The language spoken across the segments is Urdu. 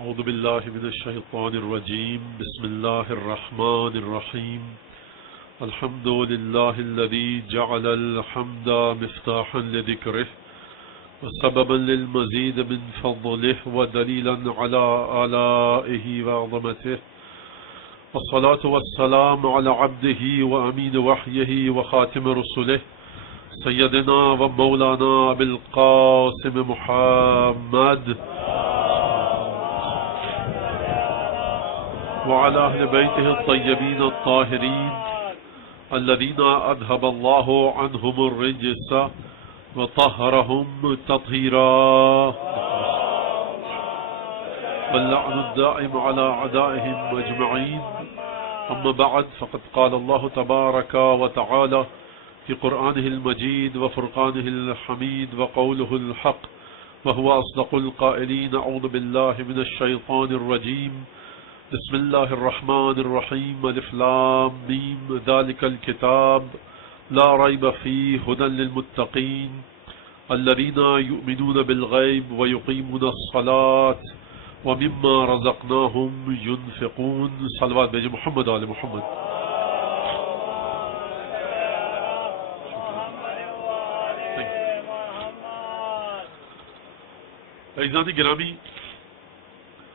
أعوذ بالله من الشيطان الرجيم بسم الله الرحمن الرحيم الحمد لله الذي جعل الحمد مفتاحا لذكره وسببا للمزيد من فضله ودليلا على آلائه وعظمته والصلاة والسلام على عبده وأمين وحيه وخاتم رسله سيدنا ومولانا بالقاسم محمد وعلى أهل بيته الطيبين الطاهرين الذين أذهب الله عنهم الرجس وطهرهم تطهيرا واللعن الدائم على أعدائهم أجمعين أما بعد فقد قال الله تبارك وتعالى في قرآنه المجيد وفرقانه الحميد وقوله الحق وهو أصدق القائلين أعوذ بالله من الشيطان الرجيم بسم الله الرحمن الرحيم الف لام ميم ذلك الكتاب لا ريب فيه هدى للمتقين الذين يؤمنون بالغيب ويقيمون الصلاة ومما رزقناهم ينفقون صلوات بجي محمد آل محمد. عزیزان گرامی،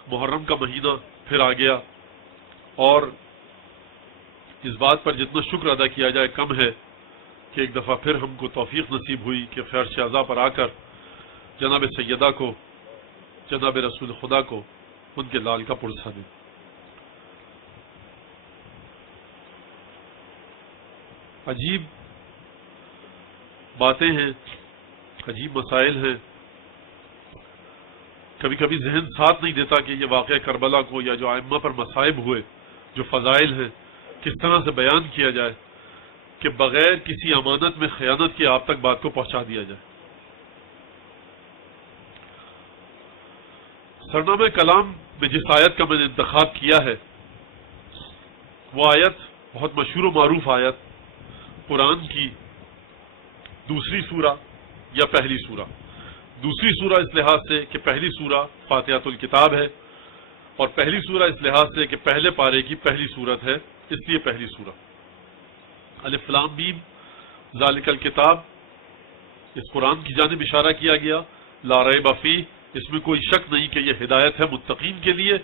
محرم کا مہینہ پھر آ گیا اور اس بات پر جتنا شکر ادا کیا جائے کم ہے کہ ایک دفعہ پھر ہم کو توفیق نصیب ہوئی کہ فرش اعضاء پر آ کر جناب سیدہ کو، جناب رسول خدا کو ان کے لال کا پرسہ دیں۔ عجیب باتیں ہیں، عجیب مسائل ہیں، کبھی کبھی ذہن ساتھ نہیں دیتا کہ یہ واقعہ کربلا کو یا جو ائمہ پر مصائب ہوئے، جو فضائل ہیں، کس طرح سے بیان کیا جائے کہ بغیر کسی امانت میں خیانت کے آپ تک بات کو پہنچا دیا جائے۔ سرنامہ کلام میں جس آیت کا میں نے انتخاب کیا ہے وہ آیت بہت مشہور و معروف آیت، قرآن کی دوسری سورہ یا پہلی سورہ، دوسری سورہ اس لحاظ سے کہ پہلی سورہ فاتحۃ الکتاب ہے، اور پہلی سورہ اس لحاظ سے کہ پہلے پارے کی پہلی سورت ہے، اس لیے پہلی سورہ۔ الف لام میم ذالک الکتاب، اس قرآن کی جانب اشارہ کیا گیا، لا ریب فیہ، اس میں کوئی شک نہیں کہ یہ ہدایت ہے متقین کے لیے۔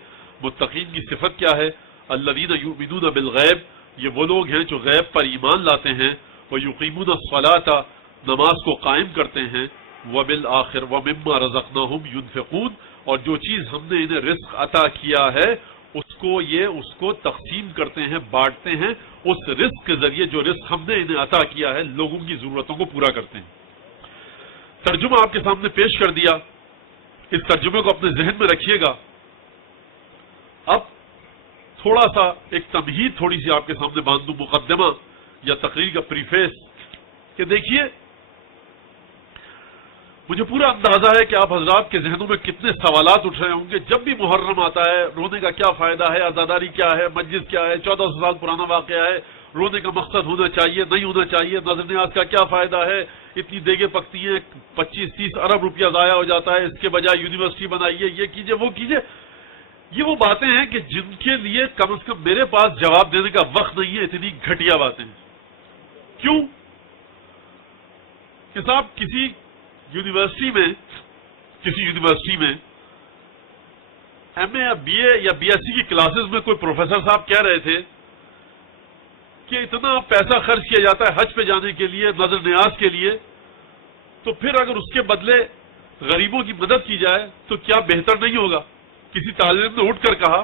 متقین کی صفت کیا ہے؟ الذین یؤمنون بالغیب، یہ وہ لوگ ہیں جو غیب پر ایمان لاتے ہیں، ویقیمون الصلاۃ، نماز کو قائم کرتے ہیں، وبالآخر ومما رزقناہم ينفقون، اور جو چیز ہم نے انہیں رزق عطا کیا ہے اس کو تقسیم کرتے ہیں، بانٹتے ہیں، اس رزق کے ذریعے جو رزق ہم نے انہیں عطا کیا ہے لوگوں کی ضرورتوں کو پورا کرتے ہیں۔ ترجمہ آپ کے سامنے پیش کر دیا، اس ترجمے کو اپنے ذہن میں رکھیے گا۔ اب تھوڑا سا ایک تمہید تھوڑی سی آپ کے سامنے باندھ دوں، مقدمہ یا تقریر کا پریفیس، کہ دیکھیے مجھے پورا اندازہ ہے کہ آپ حضرات کے ذہنوں میں کتنے سوالات اٹھ رہے ہوں گے۔ جب بھی محرم آتا ہے، رونے کا کیا فائدہ ہے، عزاداری کیا ہے، مجلس کیا ہے، 1400 سال پرانا واقعہ ہے، رونے کا مقصد ہونا چاہیے نہیں ہونا چاہیے، نظر نیاز کا کیا فائدہ ہے، اتنی دیگیں پکتی ہیں، 25-30 ارب روپیہ ضائع ہو جاتا ہے، اس کے بجائے یونیورسٹی بنائیے، یہ کیجئے وہ کیجئے۔ یہ وہ باتیں ہیں کہ جن کے لیے کم از کم میرے پاس جواب دینے کا وقت نہیں ہے، اتنی گھٹیا باتیں ہیں۔ کیوں کہ صاحب کسی یونیورسٹی میں ایم اے یا بی اے یا بی ایس سی کی کلاسز میں کوئی پروفیسر صاحب کہہ رہے تھے کہ اتنا پیسہ خرچ کیا جاتا ہے حج پہ جانے کے لیے، نظر نیاز کے لیے، تو پھر اگر اس کے بدلے غریبوں کی مدد کی جائے تو کیا بہتر نہیں ہوگا؟ کسی طالب علم نے اٹھ کر کہا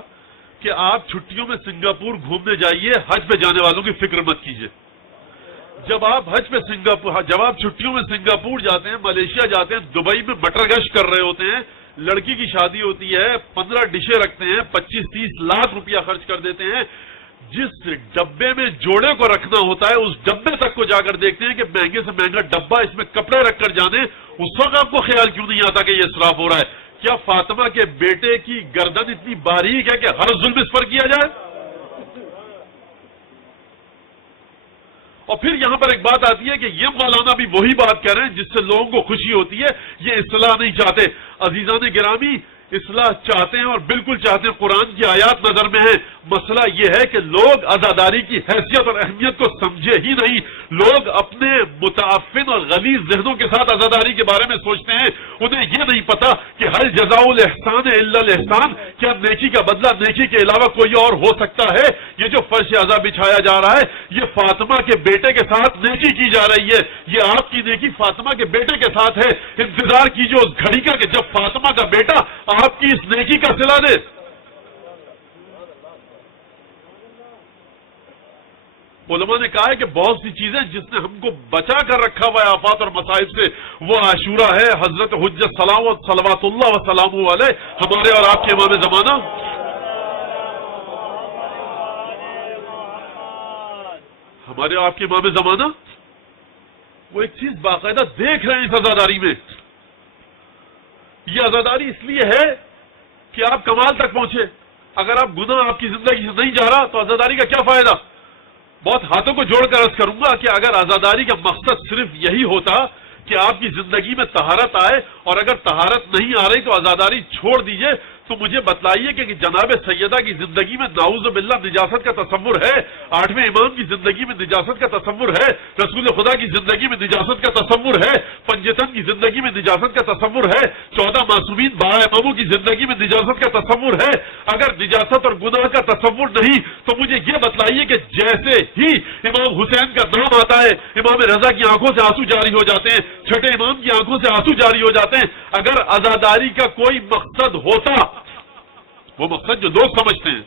کہ آپ چھٹیوں میں سنگاپور گھومنے جائیے، حج پہ جانے والوں کی فکر مت کیجیے۔ جب آپ چھٹیوں میں سنگاپور جاتے ہیں، ملیشیا جاتے ہیں، دبئی میں مٹر گشت کر رہے ہوتے ہیں، لڑکی کی شادی ہوتی ہے، 15 ڈشیں رکھتے ہیں، 25-30 لاکھ روپیہ خرچ کر دیتے ہیں، جس ڈبے میں جوڑے کو رکھنا ہوتا ہے اس ڈبے تک کو جا کر دیکھتے ہیں کہ مہنگے سے مہنگا ڈبہ، اس میں کپڑے رکھ کر جانے، اس وقت آپ کو خیال کیوں نہیں آتا کہ یہ اسراف ہو رہا ہے؟ کیا فاطمہ کے بیٹے کی گردن اتنی باریک ہے کہ ہر ظلم اس پر کیا جائے؟ اور پھر یہاں پر ایک بات آتی ہے کہ یہ مولانا بھی وہی بات کہہ رہے ہیں جس سے لوگوں کو خوشی ہوتی ہے، یہ اصلاح نہیں چاہتے۔ عزیزان گرامی، اصلاح چاہتے ہیں اور بالکل چاہتے ہیں، قرآن کی آیات نظر میں ہیں، مسئلہ یہ ہے کہ لوگ عزاداری کی حیثیت اور اہمیت کو سمجھے ہی نہیں۔ لوگ اپنے متعفن اور غلیظ ذہنوں کے ساتھ عزاداری کے بارے میں سوچتے ہیں، انہیں یہ نہیں پتا کہ ہل جزاء الاحسان الا الاحسان، کیا نیکی کا بدلہ نیکی کے علاوہ کوئی اور ہو سکتا ہے؟ یہ جو فرش عزا بچھایا جا رہا ہے یہ فاطمہ کے بیٹے کے ساتھ نیکی کی جا رہی ہے، یہ آپ کی نیکی فاطمہ کے بیٹے کے ساتھ ہے۔ انتظار کیجیے اس گھڑی کا کہ جب فاطمہ کا بیٹا آپ کی اس نیکی کا صلہ دے۔ علماء نے کہا ہے کہ بہت سی چیزیں جس نے ہم کو بچا کر رکھا ہوا ہے آفات اور مصائب سے، وہ عاشورہ ہے۔ حضرت حجت صلوات اللہ وسلام علیہ، ہمارے اور آپ کے امام زمانہ، ہمارے اور آپ کے امام زمانہ وہ ایک چیز باقاعدہ دیکھ رہے ہیں اس عزاداری میں۔ یہ عزاداری اس لیے ہے کہ آپ کمال تک پہنچے۔ اگر آپ گناہ آپ کی زندگی سے نہیں جا رہا تو عزاداری کا کیا فائدہ؟ بہت ہاتھوں کو جوڑ کر عرض کروں گا کہ اگر عزاداری کا مقصد صرف یہی ہوتا کہ آپ کی زندگی میں طہارت آئے، اور اگر طہارت نہیں آ رہی تو عزاداری چھوڑ دیجئے، تو مجھے بتلائیے کہ جناب سیدہ کی زندگی میں نعوذ باللہ نجاست کا تصور ہے، 8ویں امام کی زندگی میں نجاست کا تصور ہے، رسول خدا کی زندگی میں نجاست کا تصور ہے، پنجتن کی زندگی میں نجاست کا تصور ہے، 14 معصومین 12 اماموں کی زندگی میں نجاست کا تصور ہے۔ اگر نجاست اور گناہ کا تصور نہیں تو مجھے یہ بتلائیے کہ جیسے ہی امام حسین کا نام آتا ہے امام رضا کی آنکھوں سے آنسو جاری ہو جاتے ہیں، چھٹے امام کی آنکھوں سے آنسو جاری ہو جاتے ہیں۔ اگر عزاداری کا کوئی مقصد ہوتا، وہ مقصد جو لوگ سمجھتے ہیں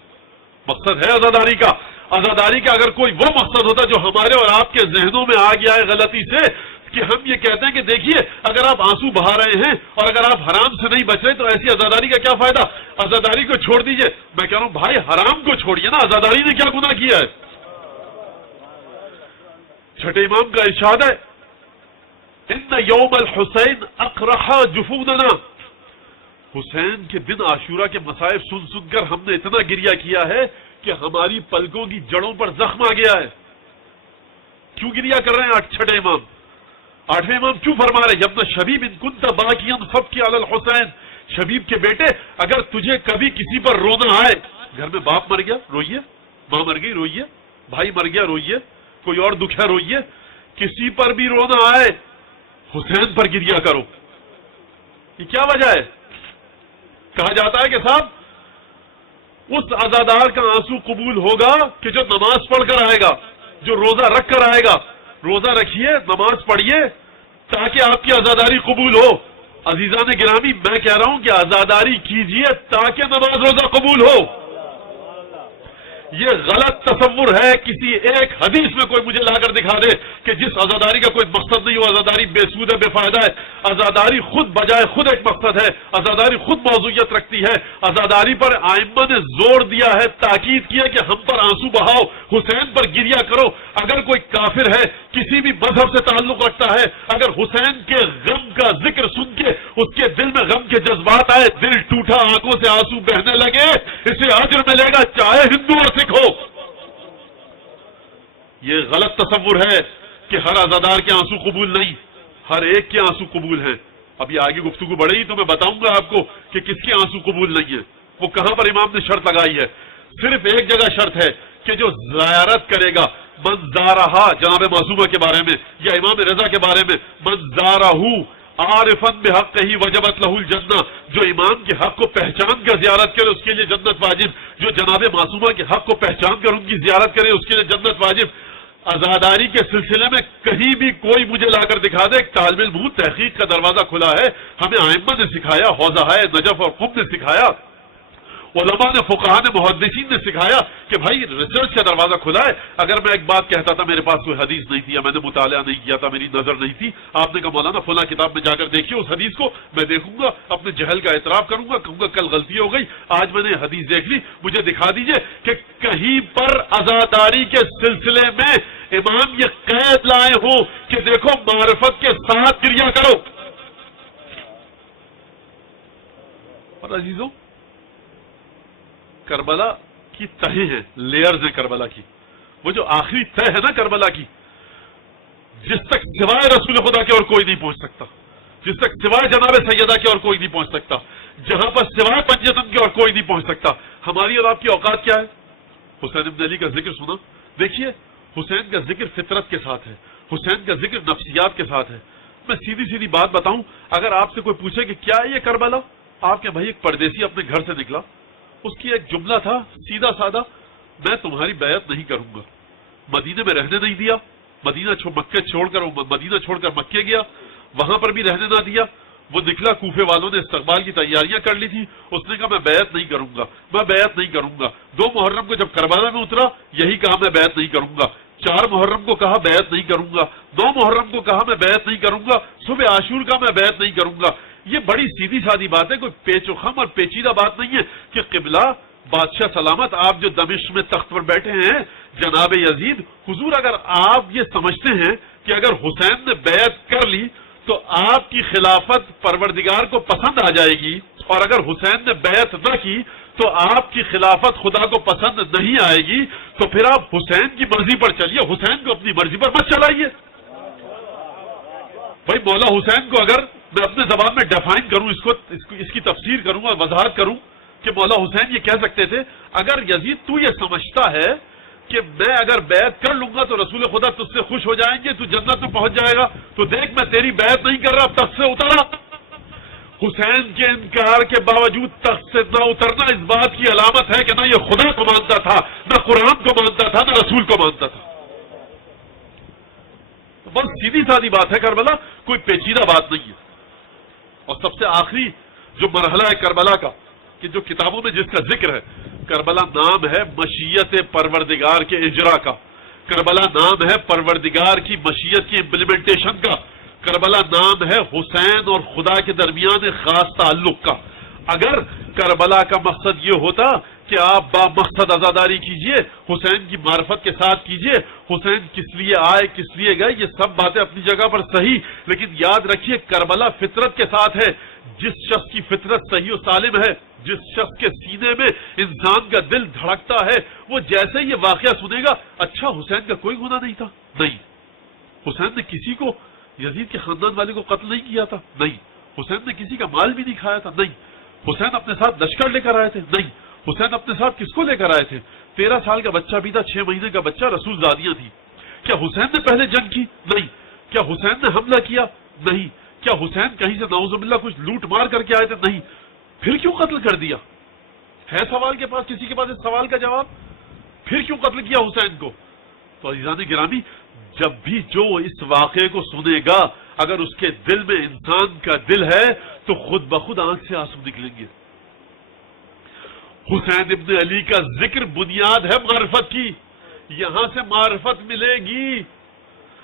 مقصد ہے عزاداری کا، عزاداری کا اگر کوئی وہ مقصد ہوتا جو ہمارے اور آپ کے ذہنوں میں آ گیا ہے غلطی سے، کہ ہم یہ کہتے ہیں کہ دیکھیے اگر آپ آنسو بہا رہے ہیں اور اگر آپ حرام سے نہیں بچ رہے تو ایسی عزاداری کا کیا فائدہ؟ عزاداری کو چھوڑ دیجئے۔ میں کہہ رہا ہوں بھائی حرام کو چھوڑیے نا، عزاداری نے کیا گناہ کیا ہے؟ چھٹے امام کا ارشاد ہے، ان یوم الحسین اقرح جفوننا، حسین کے دن عاشورہ کے مصائب سن سن کر ہم نے اتنا گریہ کیا ہے کہ ہماری پلکوں کی جڑوں پر زخم آ گیا ہے۔ کیوں گریہ کر رہے ہیں چھٹے امام؟ 8ویں امام کیوں فرما رہے یبن شبیب ان کنت باقیا فبکی علی الحسین، شبیب کے بیٹے اگر تجھے کبھی کسی پر رونا آئے، گھر میں باپ مر گیا روئیے، ماں مر گئی روئیے، بھائی مر گیا روئیے، کوئی اور دکھ ہے روئیے، کسی پر بھی رونا آئے حسین پر گریہ کرو۔ یہ کیا وجہ ہے؟ کہا جاتا ہے کہ صاحب اس عزادار کا آنسو قبول ہوگا کہ جو نماز پڑھ کر آئے گا، جو روزہ رکھ کر آئے گا۔ روزہ رکھیے، نماز پڑھیے تاکہ آپ کی عزاداری قبول ہو۔ عزیزان گرامی، میں کہہ رہا ہوں کہ عزاداری کیجیے تاکہ نماز روزہ قبول ہو۔ یہ غلط تصور ہے، کسی ایک حدیث میں کوئی مجھے لا کر دکھا دے کہ جس عزاداری کا کوئی مقصد نہیں ہو، عزاداری بے سود ہے، بے فائدہ ہے۔ عزاداری خود بجائے خود ایک مقصد ہے، عزاداری خود موضوعیت رکھتی ہے۔ عزاداری پر ائمہ نے زور دیا ہے، تاکید کی ہے کہ ہم پر آنسو بہاؤ، حسین پر گریہ کرو۔ اگر کوئی کافر ہے، کسی بھی مذہب سے تعلق رکھتا ہے، اگر حسین کے غم کا ذکر سن کے اس کے دل میں غم کے جذبات آئے، دل ٹوٹا، آنکھوں سے آنسو بہنے لگے، اسے اجر ملے گا چاہے ہندو اور سکھ ہو۔ یہ غلط تصور ہے کہ ہر عزادار کے آنسو قبول نہیں، ہر ایک کے آنسو قبول ہیں۔ اب یہ آگے گفتگو بڑھے گی تو میں بتاؤں گا آپ کو کہ کس کے آنسو قبول نہیں ہے۔ وہ کہاں پر امام نے شرط لگائی ہے؟ صرف ایک جگہ شرط ہے کہ جو زیارت کرے گا، من زارہا جناب معصومہ کے بارے میں یا امام رضا کے بارے میں، من زارہو عارفا بحقہ وجبت لہ الجنہ، جو امام کے حق کو پہچان کر زیارت کرے اس کے لیے جنت واجب، جو جناب معصومہ کے حق کو پہچان کر ان کی زیارت کرے اس کے لیے جنت واجب۔ عزاداری کے سلسلے میں کہیں بھی کوئی مجھے لا کر دکھا دے، ایک طالب علم ہوں، تحقیق کا دروازہ کھلا ہے، ہمیں ائمہ نے سکھایا، حوضہ نجف اور قم نے سکھایا، علماء نے، فقہاء نے، محدثین نے سکھایا کہ بھائی ریسرچ کا دروازہ کھلا ہے۔ اگر میں ایک بات کہتا تھا، میرے پاس کوئی حدیث نہیں تھی یا میں نے مطالعہ نہیں کیا تھا، میری نظر نہیں تھی، آپ نے کہا مولانا فلاں کتاب میں جا کر دیکھیے اس حدیث کو، میں دیکھوں گا، اپنے جہل کا اعتراف کروں گا، کہوں گا کل غلطی ہو گئی، آج میں نے حدیث دیکھ لی، مجھے دکھا دیجئے کہ کہیں پر عزاداری کے سلسلے میں امام یہ قید لائے ہوں کہ دیکھو معرفت کے ساتھ گریہ کرو۔ اور عزیزوں، کربلا کی تہیں ہیں، لیئرز ہیں کربلا کی، وہ جو آخری تہ ہے نا کربلا کی، جس تک سوائے رسول خدا کے اور کوئی نہیں پہنچ سکتا، جس تک سوائے جناب سیدہ کے اور کوئی نہیں پہنچ سکتا، جہاں پر سوائے کوئی نہیں پہنچ سکتا. ہماری اور آپ کی اوقات کیا ہے؟ حسین ابن علی کا ذکر سنا. دیکھیے حسین کا ذکر فطرت کے ساتھ ہے, حسین کا ذکر نفسیات کے ساتھ ہے. میں سیدھی سیدھی بات بتاؤں, اگر آپ سے کوئی پوچھے کہ کیا ہے یہ کربلا, آپ کے بھائی ایک پردیسی اپنے گھر سے نکلا, اس کی ایک جملہ تھا سیدھا سادہ, میں تمہاری بیعت نہیں کروں گا. مدینے میں رہنے نہیں دیا, مکہ چھوڑ کر مدینہ چھوڑ کر مکے گیا, وہاں پر بھی رہنے نہ دیا. وہ نکلا, کوفے والوں نے استقبال کی تیاریاں کر لی تھی, اس نے کہا میں بیعت نہیں کروں گا, میں بیعت نہیں کروں گا. 2 محرم کو جب کربلا میں اترا یہی کہا میں بیعت نہیں کروں گا. 4 محرم کو کہا بیعت نہیں کروں گا. 9 محرم کو کہا میں بیعت نہیں کروں گا. صبح عاشور کا میں بیعت نہیں کروں گا. یہ بڑی سیدھی سادی بات ہے, کوئی پیچ و خم اور پیچیدہ بات نہیں ہے کہ قبلہ بادشاہ سلامت آپ جو دمشق میں تخت پر بیٹھے ہیں جناب یزید, حضور اگر آپ یہ سمجھتے ہیں کہ اگر حسین نے بیعت کر لی تو آپ کی خلافت پروردگار کو پسند آ جائے گی, اور اگر حسین نے بیعت نہ کی تو آپ کی خلافت خدا کو پسند نہیں آئے گی, تو پھر آپ حسین کی مرضی پر چلیے, حسین کو اپنی مرضی پر مت چلائیے. بھائی مولا حسین کو اگر میں اپنے زبان میں ڈیفائن کروں, اس کی تفسیر کروں اور وضاحت کروں کہ مولا حسین یہ کہہ سکتے تھے, اگر یزید تو یہ سمجھتا ہے کہ میں اگر بیعت کر لوں گا تو رسول خدا تجھ سے خوش ہو جائیں گے, تو جنت میں پہنچ جائے گا, تو دیکھ میں تیری بیعت نہیں کر رہا, تخت سے اترا. حسین کے انکار کے باوجود تخت سے نہ اترنا اس بات کی علامت ہے کہ نہ یہ خدا کو مانتا تھا, نہ قرآن کو مانتا تھا, نہ رسول کو مانتا تھا. بس سیدھی سادی بات ہے کربلا, کوئی پیچیدہ بات نہیں ہے. اور سب سے آخری جو مرحلہ ہے کربلا کا, کہ جو کتابوں میں جس کا ذکر ہے, کربلا نام ہے مشیت پروردگار کے اجرا کا, کربلا نام ہے پروردگار کی مشیت کی امپلیمنٹیشن کا, کربلا نام ہے حسین اور خدا کے درمیان خاص تعلق کا. اگر کربلا کا مقصد یہ ہوتا کہ آپ با مقصد عزاداری کیجئے, حسین کی معرفت کے ساتھ کیجئے, حسین کس لیے آئے کس لیے گئے, یہ سب باتیں اپنی جگہ پر صحیح, لیکن یاد رکھیے کربلا فطرت کے ساتھ ہے. جس شخص کی فطرت صحیح و سالم ہے, جس شخص کے سینے میں انسان کا دل دھڑکتا ہے, وہ جیسے یہ واقعہ سنے گا, اچھا حسین کا کوئی گناہ نہیں تھا, نہیں, حسین نے کسی کو یزید کے خاندان والے کو قتل نہیں کیا تھا, نہیں, حسین نے کسی کا مال بھی نہیں کھایا تھا, نہیں, حسین اپنے ساتھ لشکر لے کر آئے تھے, نہیں, حسین اپنے ساتھ کس کو لے کر آئے تھے؟ 13 سال کا بچہ بھی تھا, 6 مہینے کا بچہ, رسول زادیاں تھی. کیا حسین نے پہلے جنگ کی؟ نہیں. کیا حسین نے حملہ کیا؟ نہیں. کیا حسین کہیں سے نعوذ باللہ کچھ لوٹ مار کر کے آئے تھے؟ نہیں. پھر کیوں قتل کر دیا؟ ہے سوال کے پاس کسی کے پاس اس سوال کا جواب؟ پھر کیوں قتل کیا حسین کو؟ تو عزیزان گرامی, جب بھی جو اس واقعے کو سنے گا, اگر اس کے دل میں انسان کا دل ہے تو خود بخود آنکھ سے آنسو نکلیں گے. حسین ابن علی کا ذکر بنیاد ہے معرفت کی, یہاں سے معرفت ملے گی.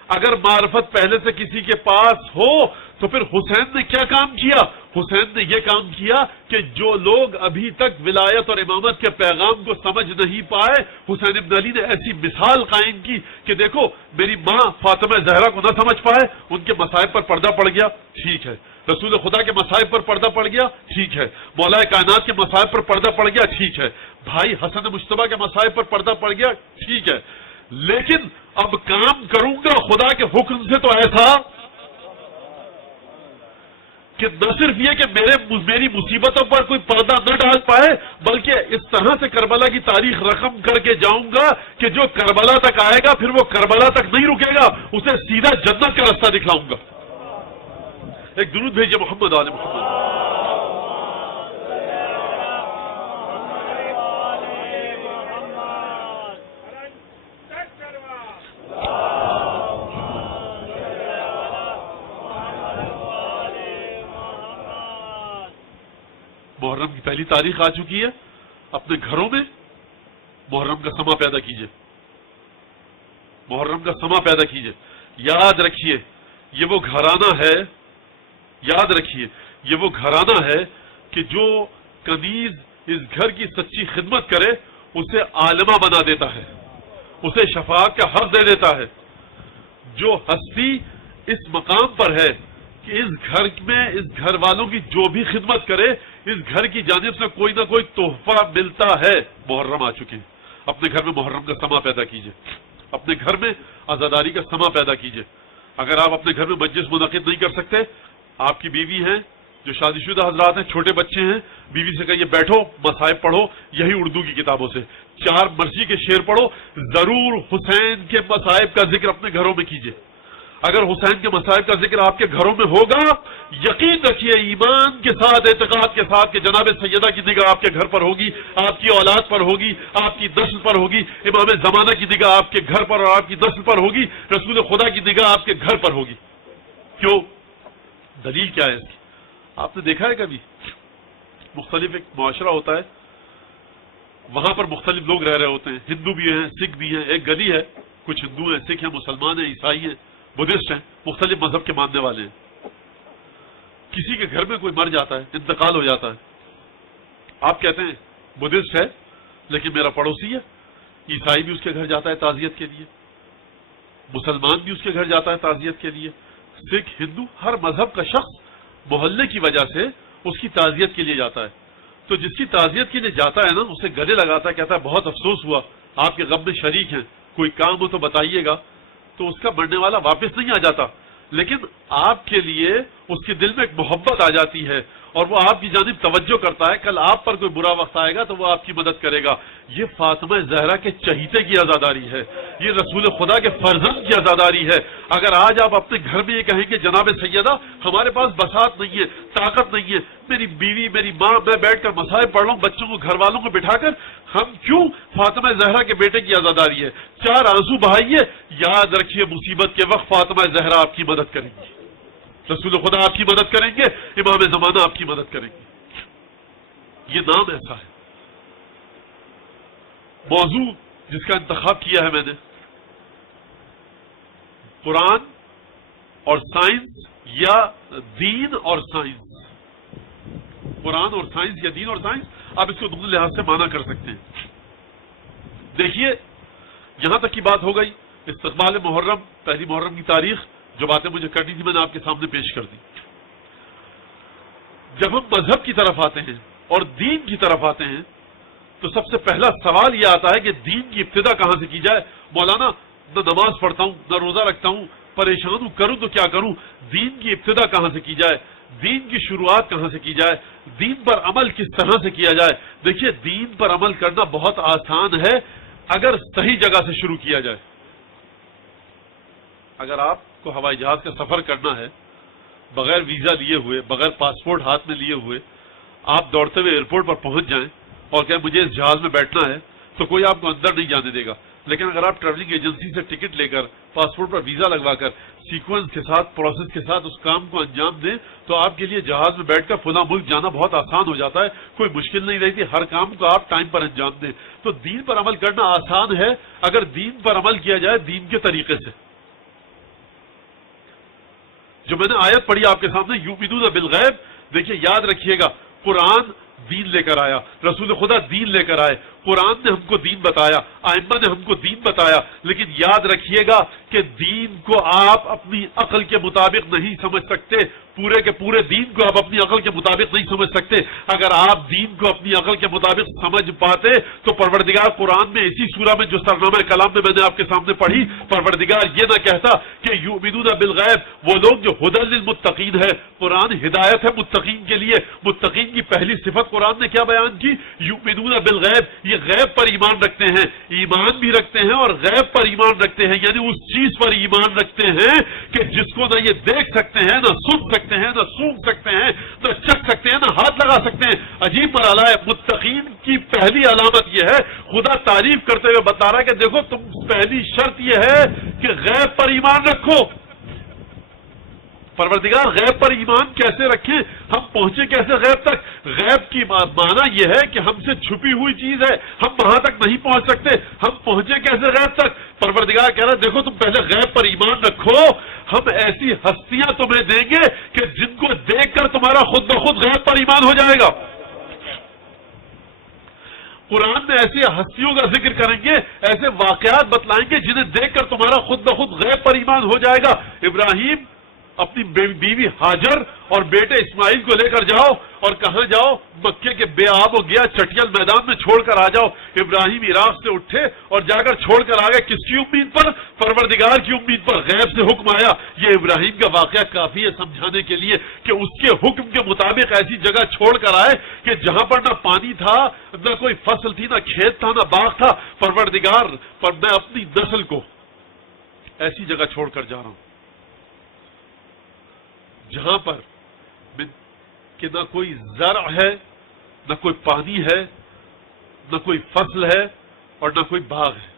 اگر معرفت پہلے سے کسی کے پاس ہو تو پھر حسین نے کیا کام کیا؟ حسین نے یہ کام کیا کہ جو لوگ ابھی تک ولایت اور امامت کے پیغام کو سمجھ نہیں پائے, حسین ابن علی نے ایسی مثال قائم کی کہ دیکھو میری ماں فاطمہ زہرا کو نہ سمجھ پائے, ان کے مصائب پر پردہ پڑ گیا, ٹھیک ہے, رسول خدا کے مصائب پر پردہ پڑ گیا, ٹھیک ہے, مولا کائنات کے مصائب پر پردہ پڑ گیا, ٹھیک ہے, بھائی حسن مجتبیٰ کے مصائب پر پردہ پڑ گیا, ٹھیک ہے, لیکن اب کام کروں گا خدا کے حکم سے تو ایسا کہ نہ صرف یہ کہ میری مصیبتوں پر کوئی پردہ نہ ڈال پائے, بلکہ اس طرح سے کربلا کی تاریخ رقم کر کے جاؤں گا کہ جو کربلا تک آئے گا پھر وہ کربلا تک نہیں رکے گا, اسے سیدھا جنت کا راستہ دکھلاؤں گا. ایک درود بھیجیے محمد آل محمد. محرم کی پہلی تاریخ آ چکی ہے, اپنے گھروں میں محرم کا سما پیدا کیجئے, محرم کا سما پیدا کیجئے. یاد رکھیے یہ وہ گھرانہ ہے, یاد رکھیے یہ وہ گھرانہ ہے کہ جو کنیز اس گھر کی سچی خدمت کرے اسے عالمہ بنا دیتا ہے, اسے شفاعت کا حق دے دیتا ہے. جو ہستی اس مقام پر ہے کہ اس گھر میں اس گھر والوں کی جو بھی خدمت کرے اس گھر کی جانب سے کوئی نہ کوئی تحفہ ملتا ہے. محرم آ چکے, اپنے گھر میں محرم کا سما پیدا کیجئے, اپنے گھر میں عزاداری کا سما پیدا کیجئے. اگر آپ اپنے گھر میں مجلس منعقد نہیں کر سکتے, آپ کی بیوی ہیں, جو شادی شدہ حضرات ہیں، چھوٹے بچے ہیں، بیوی سے کہیے بیٹھو مصائب پڑھو، یہی اردو کی کتابوں سے 4 مرضی کے شعر پڑھو، ضرور حسین کے مصائب کا ذکر اپنے گھروں میں کیجیے۔ اگر حسین کے مصائب کا ذکر آپ کے گھروں میں ہوگا، یقین رکھیے ایمان کے ساتھ، اعتقاد کے ساتھ کہ جناب سیدہ کی نگاہ آپ کے گھر پر ہوگی، آپ کی اولاد پر ہوگی، آپ کی نسل پر ہوگی، امام زمانہ کی نگاہ آپ کے گھر پر اور آپ کی نسل پر ہوگی، رسول خدا کی نگاہ آپ کے گھر پر ہوگی۔ کیوں؟ دلیل کیا ہے اس کی؟ آپ نے دیکھا ہے کبھی مختلف ایک معاشرہ ہوتا ہے، وہاں پر مختلف لوگ رہ رہے ہوتے ہیں، ہندو بھی ہیں، سکھ بھی ہیں، ایک گلی ہے، کچھ ہندو ہیں، سکھ ہیں، مسلمان ہیں، عیسائی ہیں، بدھسٹ ہیں، مختلف مذہب کے ماننے والے ہیں۔ کسی کے گھر میں کوئی مر جاتا ہے، انتقال ہو جاتا ہے، آپ کہتے ہیں بدھسٹ ہے لیکن میرا پڑوسی ہے، عیسائی بھی اس کے گھر جاتا ہے تعزیت کے لیے، مسلمان بھی اس کے گھر جاتا ہے تعزیت کے لیے، سکھ، ہندو، ہر مذہب کا شخص محلے کی وجہ سے اس کی تعزیت کے لیے جاتا ہے۔ تو جس کی تعزیت کے لیے جاتا ہے نا، اسے گلے لگاتا ہے، کہتا ہے بہت افسوس ہوا، آپ کے غم میں شریک ہیں، کوئی کام ہو تو بتائیے گا، تو اس کا مرنے والا واپس نہیں آ جاتا، لیکن آپ کے لیے اس کے دل میں ایک محبت آ جاتی ہے اور وہ آپ کی جانب توجہ کرتا ہے، کل آپ پر کوئی برا وقت آئے گا تو وہ آپ کی مدد کرے گا۔ یہ فاطمہ زہرا کے چہیتے کی عزاداری ہے، یہ رسول خدا کے فرزند کی عزاداری ہے۔ اگر آج آپ اپنے گھر میں یہ کہیں کہ جناب سیدہ ہمارے پاس بساط نہیں ہے، طاقت نہیں ہے، میری بیوی، میری ماں، میں بیٹھ کر مصائب پڑھ رہا ہوں، بچوں کو، گھر والوں کو بٹھا کر، ہم کیوں؟ فاطمہ زہرا کے بیٹے کی عزاداری ہے، 4 آنسو بہائیے، یاد رکھیے مصیبت کے وقت فاطمہ زہرا آپ کی مدد کریں گی، رسول خدا آپ کی مدد کریں گے، امام زمانہ آپ کی مدد کریں گے۔ یہ نام ایسا ہے۔ موضوع جس کا انتخاب کیا ہے میں نے، قرآن اور سائنس یا دین اور سائنس، قرآن اور سائنس یا دین اور سائنس، آپ اس کو دونوں لحاظ سے مانا کر سکتے ہیں۔ دیکھیے یہاں تک کی بات ہو گئی استقبال محرم، پہلی محرم کی تاریخ، جو باتیں مجھے کرنی تھی میں نے آپ کے سامنے پیش کر دی۔ جب ہم مذہب کی طرف آتے ہیں اور دین کی طرف آتے ہیں تو سب سے پہلا سوال یہ آتا ہے کہ دین کی ابتدا کہاں سے کی جائے؟ مولانا نہ نماز پڑھتا ہوں، نہ روزہ رکھتا ہوں، پریشان ہوں، کروں تو کیا کروں؟ دین کی ابتدا کہاں سے کی جائے؟ دین کی شروعات کہاں سے کی جائے؟ دین پر عمل کس طرح سے کیا جائے؟ دیکھیے دین پر عمل کرنا بہت آسان ہے اگر صحیح جگہ سے شروع کیا جائے۔ اگر آپ کو ہوائی جہاز کا سفر کرنا ہے، بغیر ویزا لیے ہوئے، بغیر پاسپورٹ ہاتھ میں لیے ہوئے آپ دوڑتے ہوئے ایئرپورٹ پر پہنچ جائیں اور کہیں مجھے اس جہاز میں بیٹھنا ہے، تو کوئی آپ کو اندر نہیں جانے دے گا۔ لیکن اگر آپ ٹریولنگ ایجنسی سے ٹکٹ لے کر، پاسپورٹ پر ویزا لگوا کر، سیکوینس کے ساتھ، پروسیس کے ساتھ اس کام کو انجام دیں تو آپ کے لیے جہاز میں بیٹھ کر فلاں ملک جانا بہت آسان ہو جاتا ہے، کوئی مشکل نہیں رہتی، ہر کام کو آپ ٹائم پر انجام دیں۔ تو دین پر عمل کرنا آسان ہے اگر دین پر عمل کیا جائے دین کے طریقے سے۔ جو میں نے آیت پڑھی آپ کے سامنے، یؤمنون بالغیب، دیکھیے یاد رکھیے گا قرآن دین لے کر آیا، رسول خدا دین لے کر آئے، قرآن نے ہم کو دین بتایا، ائمہ نے ہم کو دین بتایا، لیکن یاد رکھیے گا کہ دین کو آپ اپنی عقل کے مطابق نہیں سمجھ سکتے، پورے کے پورے دین کو آپ اپنی عقل کے مطابق نہیں سمجھ سکتے۔ اگر آپ دین کو اپنی عقل کے مطابق سمجھ پاتے تو پروردگار قرآن میں اسی سورہ میں جو سرنامہ کلام میں نے آپ کے سامنے پڑھی، پروردگار یہ نہ کہتا کہ یؤمنون بالغیب، وہ لوگ جو ھدی للمتقین ہے، قرآن ہدایت ہے متقین کے لیے۔ متقین کی پہلی صفت قرآن نے کیا بیان کی؟ یؤمنون بالغیب، یہ غیب پر ایمان رکھتے ہیں، ایمان بھی رکھتے ہیں اور غیب پر ایمان رکھتے ہیں، یعنی اس چیز پر ایمان رکھتے ہیں کہ جس کو نہ یہ دیکھ سکتے ہیں، نہ سن سکتے ہیں، نہ سونگ سکتے ہیں، نہ چکھ سکتے ہیں، نہ ہاتھ لگا سکتے ہیں۔ عجیب مرحلہ ہے۔ متقین کی پہلی علامت یہ ہے، خدا تعریف کرتے ہوئے بتا رہا ہے کہ دیکھو تم پہلی شرط یہ ہے کہ غیب پر ایمان رکھو۔ پروردگار غیب پر ایمان کیسے رکھیں؟ ہم پہنچے کیسے غیب تک؟ غیب کی معنی یہ ہے کہ ہم سے چھپی ہوئی چیز ہے، ہم وہاں تک نہیں پہنچ سکتے۔ ہم پہنچے کیسے غیب تک؟ پروردگار کہہ رہا ہے دیکھو تم پہلے غیب پر ایمان رکھو، ہم ایسی ہستیاں تمہیں دیں گے کہ جن کو دیکھ کر تمہارا خود بخود غیب پر ایمان ہو جائے گا۔ قرآن میں ایسی ہستیوں کا ذکر کریں گے، ایسے واقعات بتلائیں گے جنہیں دیکھ کر تمہارا خود بخود غیب پر ایمان ہو جائے گا۔ ابراہیم اپنی بیوی ہاجر اور بیٹے اسماعیل کو لے کر جاؤ، اور کہاں جاؤ؟ مکے کے بے آب و گیا چٹیل میدان میں چھوڑ کر آ جاؤ۔ ابراہیم عراق سے اٹھے اور جا کر چھوڑ کر آ گئے، کس کی امید پر؟ پروردگار کی امید پر۔ غیب سے حکم آیا۔ یہ ابراہیم کا واقعہ کافی ہے سمجھانے کے لیے کہ اس کے حکم کے مطابق ایسی جگہ چھوڑ کر آئے کہ جہاں پر نہ پانی تھا، نہ کوئی فصل تھی، نہ کھیت تھا، نہ باغ تھا۔ پروردگار پر میں اپنی نسل کو ایسی جگہ چھوڑ کر جا رہا ہوں جہاں پر کہ نہ کوئی زرع ہے، نہ کوئی پانی ہے، نہ کوئی فصل ہے، اور نہ کوئی باغ ہے۔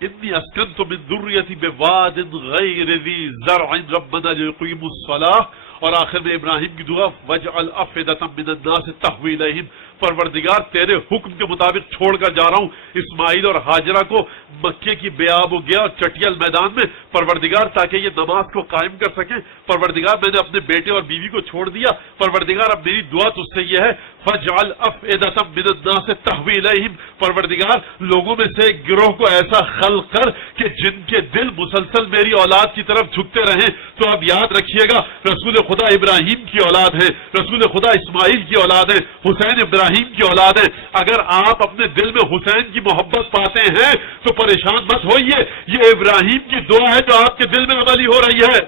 انی اسکنت من ذریتی بواد غیر ذی زرع ربنا لیقیموا الصلاۃ، اور آخر میں ابراہیم کی دعا وجعل افئدۃ من الناس تہوی الیہم، پروردگار تیرے حکم کے مطابق چھوڑ کر جا رہا ہوں اسماعیل اور ہاجرہ کو مکے کی بے آب و گیا اور چٹیل میدان میں، پروردگار تاکہ یہ نماز کو قائم کر سکیں۔ پروردگار میں نے اپنے بیٹے اور بیوی کو چھوڑ دیا، پروردگار اب میری دعا تجھ سے یہ ہے فجعل افئدۃ من الناس تہوی الیہم، پروردگار لوگوں میں سے ایک گروہ کو ایسا خلق کر کہ جن کے دل مسلسل میری اولاد کی طرف جھکتے رہیں۔ تو اب یاد رکھیے گا، رسول خدا ابراہیم کی اولاد ہے، رسول خدا اسماعیل کی اولاد ہے، حسین ابراہیم کی اولاد ہے۔ اگر آپ اپنے دل میں حسین کی محبت پاتے ہیں تو پریشان مت ہوئیے، یہ ابراہیم کی دعا ہے جو آپ کے دل میں عملی ہو رہی ہے۔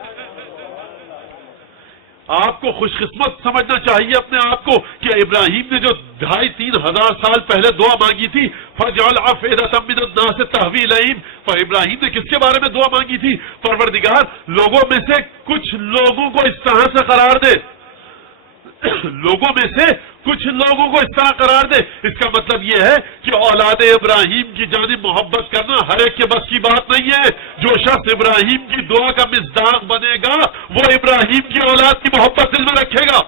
آپ کو خوش قسمت سمجھنا چاہیے اپنے آپ کو کہ ابراہیم نے جو 2500-3000 سال پہلے دعا مانگی تھی فجعل افئدۃ من الناس تہوی الیہم، پر ابراہیم نے کس کے بارے میں دعا مانگی تھی؟ پروردگار لوگوں میں سے کچھ لوگوں کو اس طرح سے قرار دے، لوگوں میں سے کچھ لوگوں کو اس طرح قرار دے۔ اس کا مطلب یہ ہے کہ اولاد ابراہیم کی جانب محبت کرنا ہر ایک کے بس کی بات نہیں ہے۔ جو شخص ابراہیم کی دعا کا مصداق بنے گا وہ ابراہیم کی اولاد کی محبت دل میں رکھے گا۔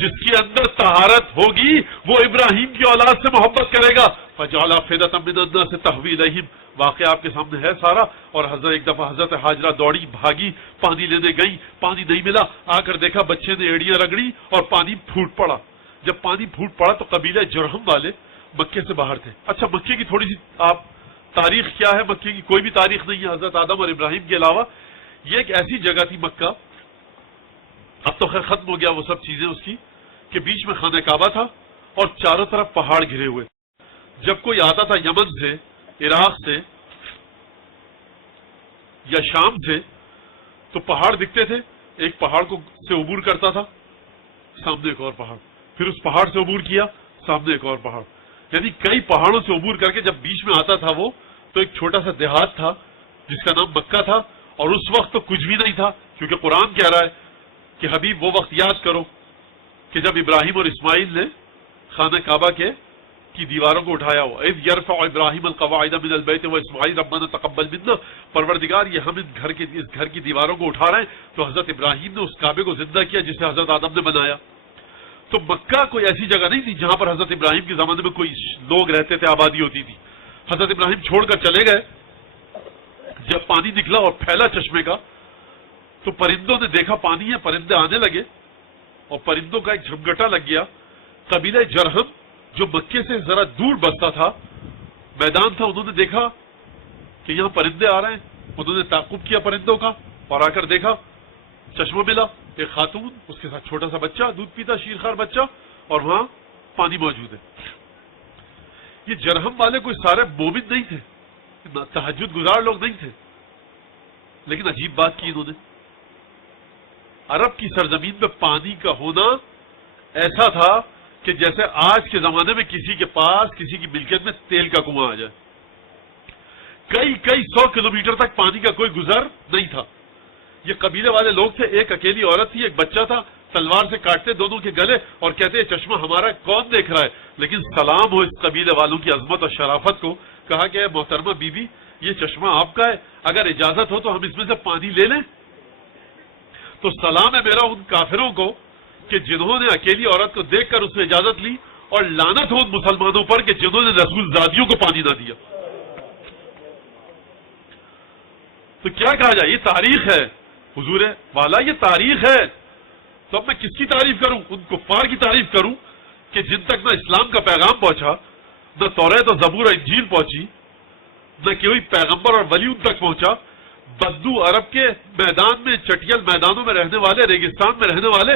جس کے اندر طہارت ہوگی وہ ابراہیم کی اولاد سے محبت کرے گا۔ فجعل افئدۃ من الناس تہوی الیہم، واقعہ آپ کے سامنے ہے سارا۔ اور ایک دفعہ حضرت ہاجرہ دوڑی بھاگی، پانی لینے گئی، پانی نہیں ملا، آ کر دیکھا بچے نے ایڑیاں رگڑی اور پانی پھوٹ پڑا۔ جب پانی پھوٹ پڑا تو قبیلہ جرہم والے مکے سے باہر تھے۔ اچھا مکے کی تھوڑی سی آپ تاریخ کیا ہے؟ مکے کی کوئی بھی تاریخ نہیں ہے حضرت آدم اور ابراہیم کے علاوہ۔ یہ ایک ایسی جگہ تھی مکہ، اب تو خیر ختم ہو گیا وہ سب چیزیں اس کی، کہ بیچ میں خانہ کعبہ تھا اور چاروں طرف پہاڑ گھرے ہوئے۔ جب کوئی آتا تھا یمن سے، عراق سے یا شام سے تو پہاڑ دکھتے تھے، ایک پہاڑ کو سے عبور کرتا تھا، سامنے ایک اور پہاڑ، پھر اس پہاڑ سے عبور کیا، سامنے ایک اور پہاڑ، یعنی کئی پہاڑوں سے عبور کر کے جب بیچ میں آتا تھا وہ، تو ایک چھوٹا سا دیہات تھا جس کا نام مکہ تھا۔ اور اس وقت تو کچھ بھی نہیں تھا، کیونکہ قرآن کہہ رہا ہے کہ حبیب وہ وقت یاد کرو کہ جب ابراہیم اور اسماعیل نے خانہ کعبہ کی دیواروں کو اٹھایا ہوا، اذ یرفع ابراہیم القواعد من البیت واسماعیل ربنا تقبل منا، پروردگار یہ ہم اس گھر کی دیواروں کو اٹھا رہے ہیں۔ تو حضرت ابراہیم نے اس کعبے کو زندہ کیا جسے حضرت آدم نے بنایا۔ تو مکہ کوئی ایسی جگہ نہیں تھی جہاں پر حضرت ابراہیم کے زمانے میں کوئی لوگ رہتے تھے، آبادی ہوتی تھی۔ حضرت ابراہیم چھوڑ کر چلے گئے، جب پانی نکلا اور پھیلا چشمے کا تو پرندوں نے دیکھا پانی ہے، پرندے آنے لگے اور پرندوں کا ایک جھمگٹا لگ گیا۔ قبیلہ جرہم جو مکے سے ذرا دور بستا تھا، میدان تھا، انہوں نے دیکھا کہ یہاں پرندے آ رہے ہیں، انہوں نے تعقب کیا پرندوں کا اور آ کر دیکھا چشمہ ملا، ایک خاتون، اس کے ساتھ چھوٹا سا بچہ دودھ پیتا، شیرخوار بچہ، اور وہاں پانی موجود ہے۔ یہ جرہم والے کوئی سارے مومن نہیں تھے، تہجد گزار لوگ نہیں تھے، لیکن عجیب بات کی انہوں نے، عرب کی سرزمین میں پانی کا ہونا ایسا تھا کہ جیسے آج کے زمانے میں کسی کے پاس کسی کی ملکیت میں تیل کا کنواں آ جائے۔ کئی 100 کلومیٹر تک پانی کا کوئی گزر نہیں تھا۔ یہ قبیلے والے لوگ تھے، ایک اکیلی عورت تھی، ایک بچہ تھا، تلوار سے کاٹتے دونوں کے گلے اور کہتے یہ چشمہ ہمارا کون دیکھ رہا ہے؟ لیکن سلام ہو اس قبیلے والوں کی عظمت اور شرافت کو، کہا کہ محترمہ بی بی یہ چشمہ آپ کا ہے، اگر اجازت ہو تو ہم اس میں سے پانی لے لیں۔ تو سلام ہے میرا ان کافروں کو کہ جنہوں نے اکیلی عورت کو دیکھ کر اس سے اجازت لی، اور لعنت ہو ان مسلمانوں پر کہ جنہوں نے رسول زادیوں کو پانی نہ دیا۔ تو کیا کہا جائے، یہ تاریخ ہے حضور والا، یہ تاریخ ہے۔ تو اب میں کس کی تعریف کروں؟ ان کفار کی تعریف کروں کہ جن تک نہ اسلام کا پیغام پہنچا، نہ توریت و زبور و انجیل پہنچی، نہ کوئی پیغمبر اور ولی ان تک پہنچا، بدو عرب کے میدان میں، چٹیل میدانوں میں رہنے والے، ریگستان میں رہنے والے،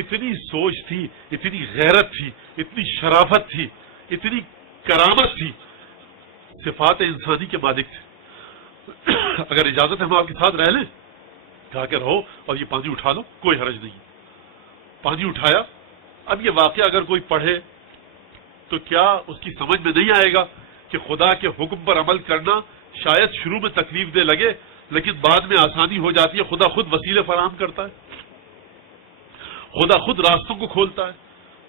اتنی سوچ تھی، اتنی غیرت تھی، اتنی شرافت تھی، اتنی کرامت تھی، صفات انسانی کے مالک تھے. اگر اجازت ہے ہم آپ کے ساتھ رہ لیں؟ کہا کہ رہو اور یہ پانی اٹھا لو، کوئی حرج نہیں. پانی اٹھایا. اب یہ واقعہ اگر کوئی پڑھے تو کیا اس کی سمجھ میں نہیں آئے گا کہ خدا کے حکم پر عمل کرنا شاید شروع میں تکلیف دہ لگے لیکن بعد میں آسانی ہو جاتی ہے. خدا خود وسیلے فراہم کرتا ہے، خدا خود راستوں کو کھولتا ہے.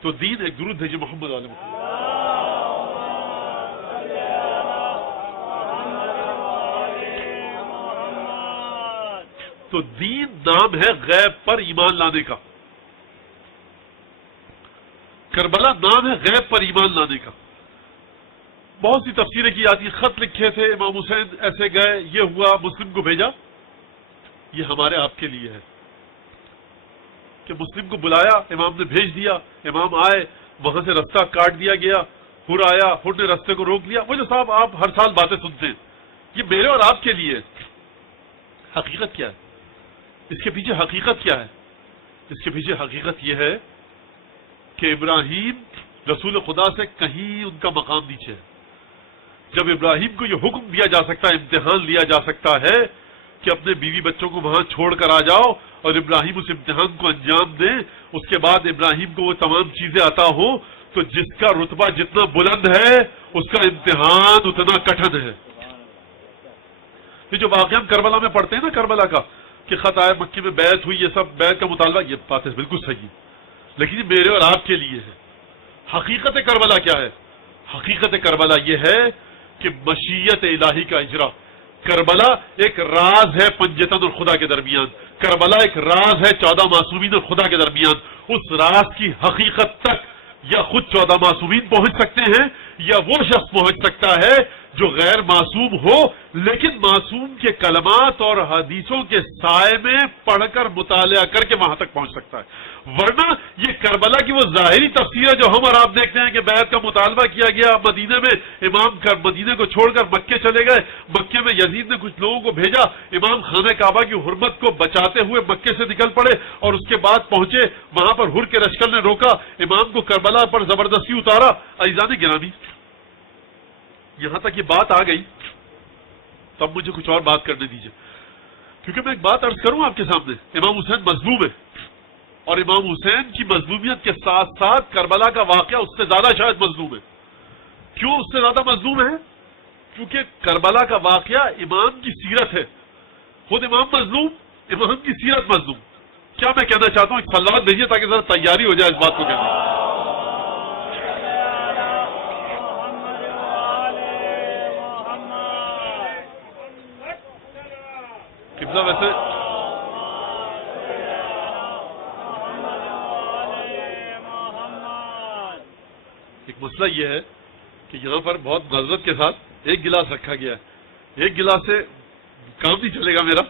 تو دین ایک درود بھیجے محمد علیہ وسلم. تو دین نام ہے غیب پر ایمان لانے کا. کربلا نام ہے غیب پر ایمان لانے کا. بہت سی تفسیریں کی جاتی ہیں. خط لکھے تھے امام حسین، ایسے گئے، یہ ہوا، مسلم کو بھیجا. یہ ہمارے آپ کے لیے ہے کہ مسلم کو بلایا، امام نے بھیج دیا، امام آئے، وہاں سے رستہ کاٹ دیا گیا، ہر آیا، ہر نے رستے کو روک لیا. وہ جو صاحب آپ ہر سال باتیں سنتے ہیں، یہ میرے اور آپ کے لیے. حقیقت کیا ہے اس کے پیچھے؟ حقیقت کیا ہے اس کے پیچھے؟ حقیقت یہ ہے کہ ابراہیم رسول خدا سے کہیں ان کا مقام نیچے ہے. جب ابراہیم کو یہ حکم دیا جا سکتا ہے، امتحان لیا جا سکتا ہے کہ اپنے بیوی بچوں کو وہاں چھوڑ کر آ جاؤ، اور ابراہیم اس امتحان کو انجام دیں، اس کے بعد ابراہیم کو وہ تمام چیزیں عطا ہوں، تو جس کا رتبہ جتنا بلند ہے اس کا امتحان اتنا کٹھن ہے. یہ جو واقعہ ہم کربلا میں پڑھتے ہیں نا، کربلا کا کہ خط آئے، مکے میں بیعت ہوئی، یہ سب بیعت کا مطالبہ، یہ بات ہے بالکل صحیح، لیکن یہ میرے اور آپ کے لیے ہے. حقیقت کربلا کیا ہے؟ حقیقت کربلا یہ ہے کہ مشیت الہی کا اجرا. کربلا ایک راز ہے پنجتن اور خدا کے درمیان. کربلا ایک راز ہے 14 معصومین اور خدا کے درمیان. اس راز کی حقیقت تک یا خود 14 معصومین پہنچ سکتے ہیں، یا وہ شخص پہنچ سکتا ہے جو غیر معصوم ہو لیکن معصوم کے کلمات اور حدیثوں کے سائے میں پڑھ کر مطالعہ کر کے وہاں تک پہنچ سکتا ہے. ورنہ یہ کربلا کی وہ ظاہری تفسیر ہے جو ہم اور آپ دیکھتے ہیں کہ بیعت کا مطالبہ کیا گیا مدینے میں، امام مدینے کو چھوڑ کر مکے چلے گئے، مکے میں یزید نے کچھ لوگوں کو بھیجا، امام خانہ کعبہ کی حرمت کو بچاتے ہوئے مکے سے نکل پڑے، اور اس کے بعد پہنچے وہاں پر ہر کے لشکر نے روکا، امام کو کربلا پر زبردستی اتارا. عزیزان گرامی، یہاں تک یہ بات آ گئی، تب مجھے کچھ اور بات کرنے دیجیے، کیونکہ میں ایک بات عرض کروں آپ کے سامنے. امام حسین مظلوم ہے، اور امام حسین کی مظلومیت کے ساتھ ساتھ کربلا کا واقعہ اس سے زیادہ شاید مظلوم ہے. کیوں اس سے زیادہ مظلوم ہے؟ کیونکہ کربلا کا واقعہ امام کی سیرت ہے. خود امام مظلوم، امام کی سیرت مظلوم. کیا میں کہنا چاہتا ہوں؟ ایک صلوات بھیجیے تاکہ ذرا تیاری ہو جائے اس بات کو کہنے کی. ویسے ایک مسئلہ یہ ہے کہ یہاں پر بہت معذرت کے ساتھ ایک گلاس رکھا گیا ہے. ایک گلاس سے کام نہیں چلے گا میرا.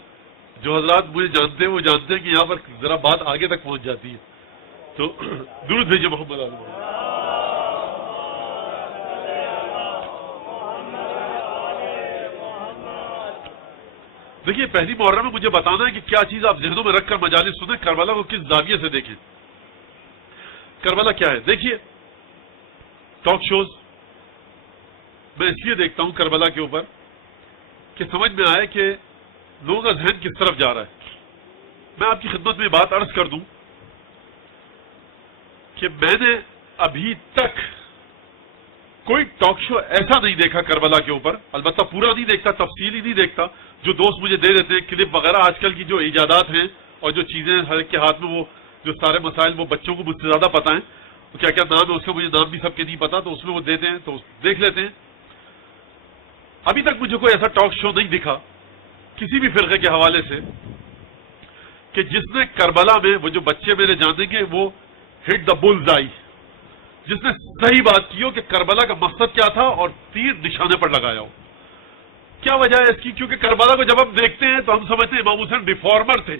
جو حضرات مجھے جانتے ہیں وہ جانتے ہیں کہ یہاں پر ذرا بات آگے تک پہنچ جاتی ہے. تو درود بھیجیے محمد علیہ. دیکھیے، پہلی محرم میں مجھے بتانا ہے کہ کیا چیز آپ ذہنوں میں رکھ کر مجالس سنیں، کربلا کو کس زاویے سے دیکھیں. کربلا کیا ہے؟ دیکھیے، ٹاک شوز میں اس لیے دیکھتا ہوں کربلا کے اوپر کہ سمجھ میں آئے کہ لوگوں کا ذہن کس طرف جا رہا ہے. میں آپ کی خدمت میں بات عرض کر دوں کہ میں نے ابھی تک کوئی ٹاک شو ایسا نہیں دیکھا کربلا کے اوپر، البتہ پورا نہیں دیکھتا، تفصیلی نہیں دیکھتا. جو دوست مجھے دے دیتے ہیں کلپ وغیرہ، آج کل کی جو ایجادات ہیں اور جو چیزیں ہر ایک کے ہاتھ میں، وہ جو سارے مسائل وہ بچوں کو مجھ سے زیادہ پتہ ہیں. کیا کیا نام ہے اس کا مجھے نام بھی سب کے نہیں پتا، تو اس میں وہ دیتے ہیں تو دیکھ لیتے ہیں. ابھی تک مجھے کوئی ایسا ٹاک شو نہیں دکھا کسی بھی فرقے کے حوالے سے کہ جس نے کربلا میں، وہ جو بچے میرے جانیں گے، وہ ہٹ دا بلز آئی، جس نے صحیح بات کی ہو کہ کربلا کا مقصد کیا تھا اور تیر نشانے پر لگایا ہو. کیا وجہ ہے اس کی؟ کیونکہ کربلا کو جب ہم دیکھتے ہیں تو ہم سمجھتے ہیں امام حسین ریفارمر تھے.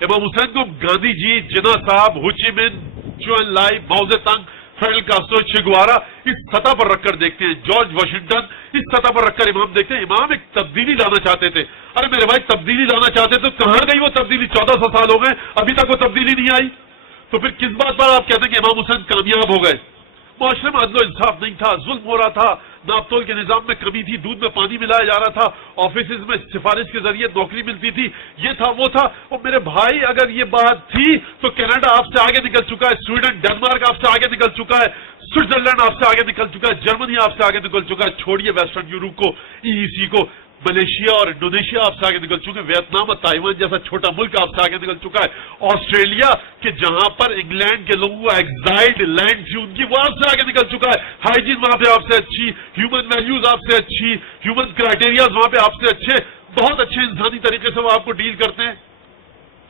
امام حسین کو گاندھی جی، جناح صاحب، ہو چی من، چو ان لائی، ماؤ زے تنگ، فیڈرل کاسٹرو، چے گوارا اس سطح پر رکھ کر دیکھتے ہیں، جارج واشنگٹن اس سطح پر رکھ کر امام دیکھتے ہیں. امام ایک تبدیلی لانا چاہتے تھے. ارے میرے بھائی تبدیلی لانا چاہتے تھے تو کہاں گئی وہ تبدیلی؟ 1400 سال ہو گئے ابھی تک وہ تبدیلی نہیں آئی. تو پھر کس بات پر آپ کہتے ہیں کہ امام حسین کامیاب ہو گئے؟ معاشرے میں عدل و انصاف نہیں تھا، ظلم ہو رہا تھا، ناپ تول کے نظام میں کمی تھی، دودھ میں پانی ملایا جا رہا تھا، آفیسز میں سفارش کے ذریعے نوکری ملتی تھی، یہ تھا وہ تھا. اور میرے بھائی اگر یہ بات تھی تو کینیڈا آپ سے آگے نکل چکا ہے، سویڈن ڈنمارک آپ سے آگے نکل چکا ہے، سوئٹزرلینڈ آپ سے آگے نکل چکا ہے، جرمنی آپ سے آگے نکل چکا ہے. چھوڑیے ویسٹرن یوروپ کو، ای کو، ملیشیا اور انڈونیشیا آپ سے آگے نکل چکے ہیں، ویتنام اور تائیوان جیسا چھوٹا ملک آپ سے آگے نکل چکا ہے، آسٹریلیا کہ جہاں پر انگلینڈ کے لوگوں کو ایگزائلڈ لینڈ تھی ان کی، وہ آپ سے آگے نکل چکا ہے. ہائیجین وہاں پہ آپ سے اچھی، ہیومن ویلیوز آپ سے اچھی، ہیومن کرائٹیریاز وہاں پہ آپ سے اچھے، بہت اچھے انسانی طریقے سے وہ آپ کو ڈیل کرتے ہیں.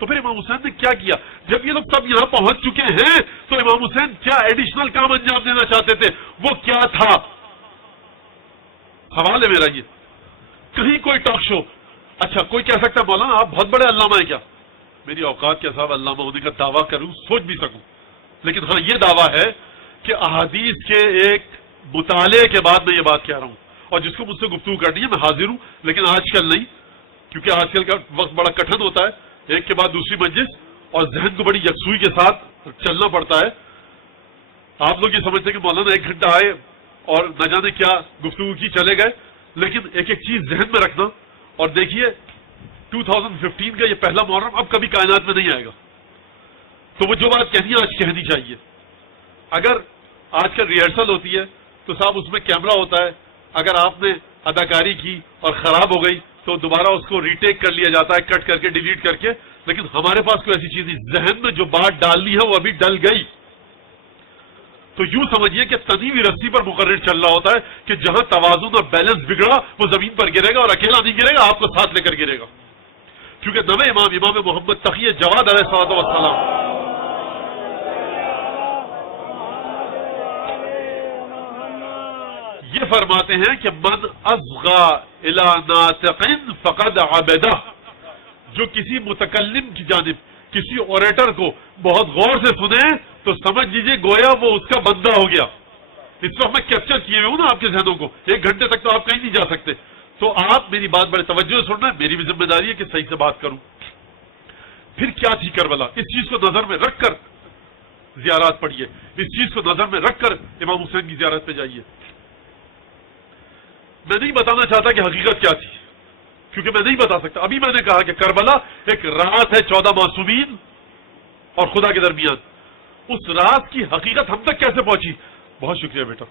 تو پھر امام حسین نے کیا کیا؟ جب یہ لوگ سب یہاں پہنچ چکے ہیں تو امام حسین کیا ایڈیشنل کام انجام دینا چاہتے تھے؟ وہ کیا تھا؟ سوال ہے میرا یہ. کہیں کوئی ٹاک شو، اچھا کوئی کہہ سکتا ہے مولانا آپ بہت بڑے علامہ ہیں کیا؟ میری اوقات کے حساب علامہ ہونے کا دعویٰ کروں، سوچ بھی سکوں، لیکن ہاں یہ دعویٰ ہے کہ احادیث کے ایک مطالعے کے بعد میں یہ بات کہہ رہا ہوں. اور جس کو مجھ سے گفتگو کرنی ہے میں حاضر ہوں، لیکن آج کل نہیں، کیونکہ آج کل کا وقت بڑا کٹھن ہوتا ہے، ایک کے بعد دوسری مجلس، اور ذہن کو بڑی یکسوئی کے ساتھ چلنا پڑتا ہے. آپ لوگ یہ سمجھتے ہیں کہ مولانا 1 گھنٹہ آئے اور نہ جانے کیا گفتگو کی چلے گئے، لیکن ایک ایک چیز ذہن میں رکھنا. اور دیکھیے 2015 کا یہ پہلا محرم اب کبھی کائنات میں نہیں آئے گا، تو وہ جو بات کہنی ہے آج کہنی چاہیے. اگر آج کل ریہرسل ہوتی ہے تو صاحب اس میں کیمرہ ہوتا ہے، اگر آپ نے اداکاری کی اور خراب ہو گئی تو دوبارہ اس کو ریٹیک کر لیا جاتا ہے، کٹ کر کے ڈیلیٹ کر کے. لیکن ہمارے پاس کوئی ایسی چیز نہیں، ذہن میں جو بات ڈالنی ہے وہ ابھی ڈل گئی. تو یوں سمجھیے کہ تنی ہوئی رسی پر مقرر چل رہا ہوتا ہے کہ جہاں توازن اور بیلنس بگڑا وہ زمین پر گرے گا، اور اکیلا نہیں گرے گا، آپ کو ساتھ لے کر گرے گا. کیونکہ نویں امام محمد تقی جواد علیہ الصلوۃ والسلام یہ فرماتے ہیں کہ من اصغى الى ناطق فقد عبدہ، جو کسی متکلم کی جانب، کسی اوریٹر کو بہت غور سے سنے تو سمجھ لیجیے گویا وہ اس کا بندہ ہو گیا. اس وقت میں کیپچر کیے ہوئے ہوں نا آپ کے ذہنوں کو، 1 گھنٹے تک تو آپ کہیں نہیں جا سکتے. تو آپ میری بات بڑے توجہ سے سننا ہے، میری بھی ذمہ داری ہے کہ صحیح سے بات کروں. پھر کیا تھی کربلا؟ اس چیز کو نظر میں رکھ کر زیارات پڑھیے، اس چیز کو نظر میں رکھ کر امام حسین کی زیارت پہ جائیے. میں نہیں بتانا چاہتا کہ حقیقت کیا تھی، کیونکہ میں نہیں بتا سکتا. ابھی میں نے کہا کہ کربلا ایک رات ہے 14 معصومین اور خدا کے درمیان. اس راز کی حقیقت ہم تک کیسے پہنچی؟ بہت شکریہ بیٹا.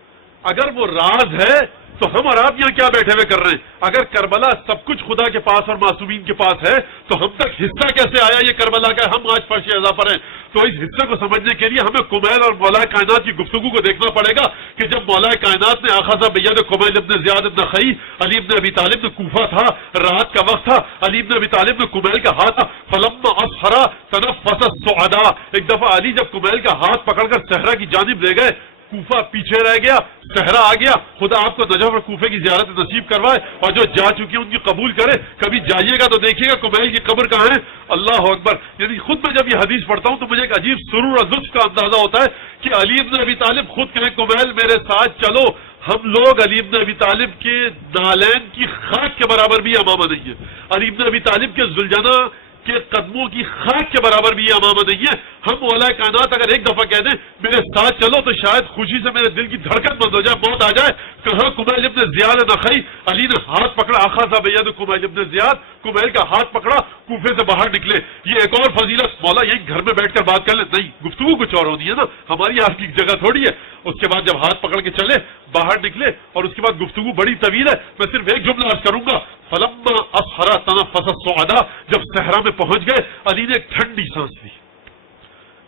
اگر وہ راز ہے تو ہم اور آپ یہاں کیا بیٹھے ہوئے کر رہے ہیں؟ اگر کربلا سب کچھ خدا کے پاس اور معصومین کے پاس ہے تو ہم تک حصہ کیسے آیا یہ کربلا کا؟ ہم آج فرش اعضاء پر ہیں. تو اس حصے کو سمجھنے کے لیے ہمیں کمیل اور مولا کائنات کی گفتگو کو دیکھنا پڑے گا کہ جب مولا کائنات نے آخذ بید کمیل ابن زیاد ابن خی، علی ابن ابی طالب نے کوفہ تھا، رات کا وقت تھا، علی ابن ابی طالب نے کمیل کا ہاتھ تھا، فلما اصفرا تنفس الصعداء، ایک دفعہ علی جب کمیل کا ہاتھ پکڑ کر صحرا کی جانب لے گئے، کوفہ پیچھے رہ گیا، صحرا آ گیا. خدا آپ کو نجف اور کوفے کی زیارت نصیب کروائے، اور جو جا چکی ہیں ان کی قبول کرے. کبھی جائیے گا تو دیکھیے گا کمیل کی قبر کہاں ہے. اللہ اکبر. یعنی خود میں جب یہ حدیث پڑھتا ہوں تو مجھے ایک عجیب سرور اور لطف کا اندازہ ہوتا ہے کہ علی ابن ابی طالب خود کہیں کمیل میرے ساتھ چلو. ہم لوگ علی ابن ابی طالب کے نالین کی خاک کے برابر بھی امامہ نہیں ہے، علی ابن ابی طالب کے زلجنہ کے قدموں کی خاک کے برابر بھی یہ امامہ نہیں ہے. ہم مولا کائنات اگر ایک دفعہ کہہ دیں میرے ساتھ چلو تو شاید خوشی سے میرے دل کی دھڑکن بند ہو جائے، موت آ جائے. کہاں کمیل ابن زیاد نخعی، علی نے ہاتھ پکڑا، آخذ بید کمیل ابن زیاد، کمیل کا ہاتھ پکڑا، کوفے سے باہر نکلے. یہ ایک اور فضیلت، مولا یہی گھر میں بیٹھ کر بات کر لیں، نہیں گفتگو کچھ اور ہونی ہے نا، ہماری آپ کی جگہ تھوڑی ہے. اس کے بعد جب ہاتھ پکڑ کے چلے باہر نکلے، اور اس کے بعد گفتگو بڑی طویل ہے، میں صرف ایک جملہ عرض کروں گا. فلما اصفرا تنفس الصعداء، جب صحرا میں پہنچ گئے علی نے ایک ٹھنڈی سانس لی.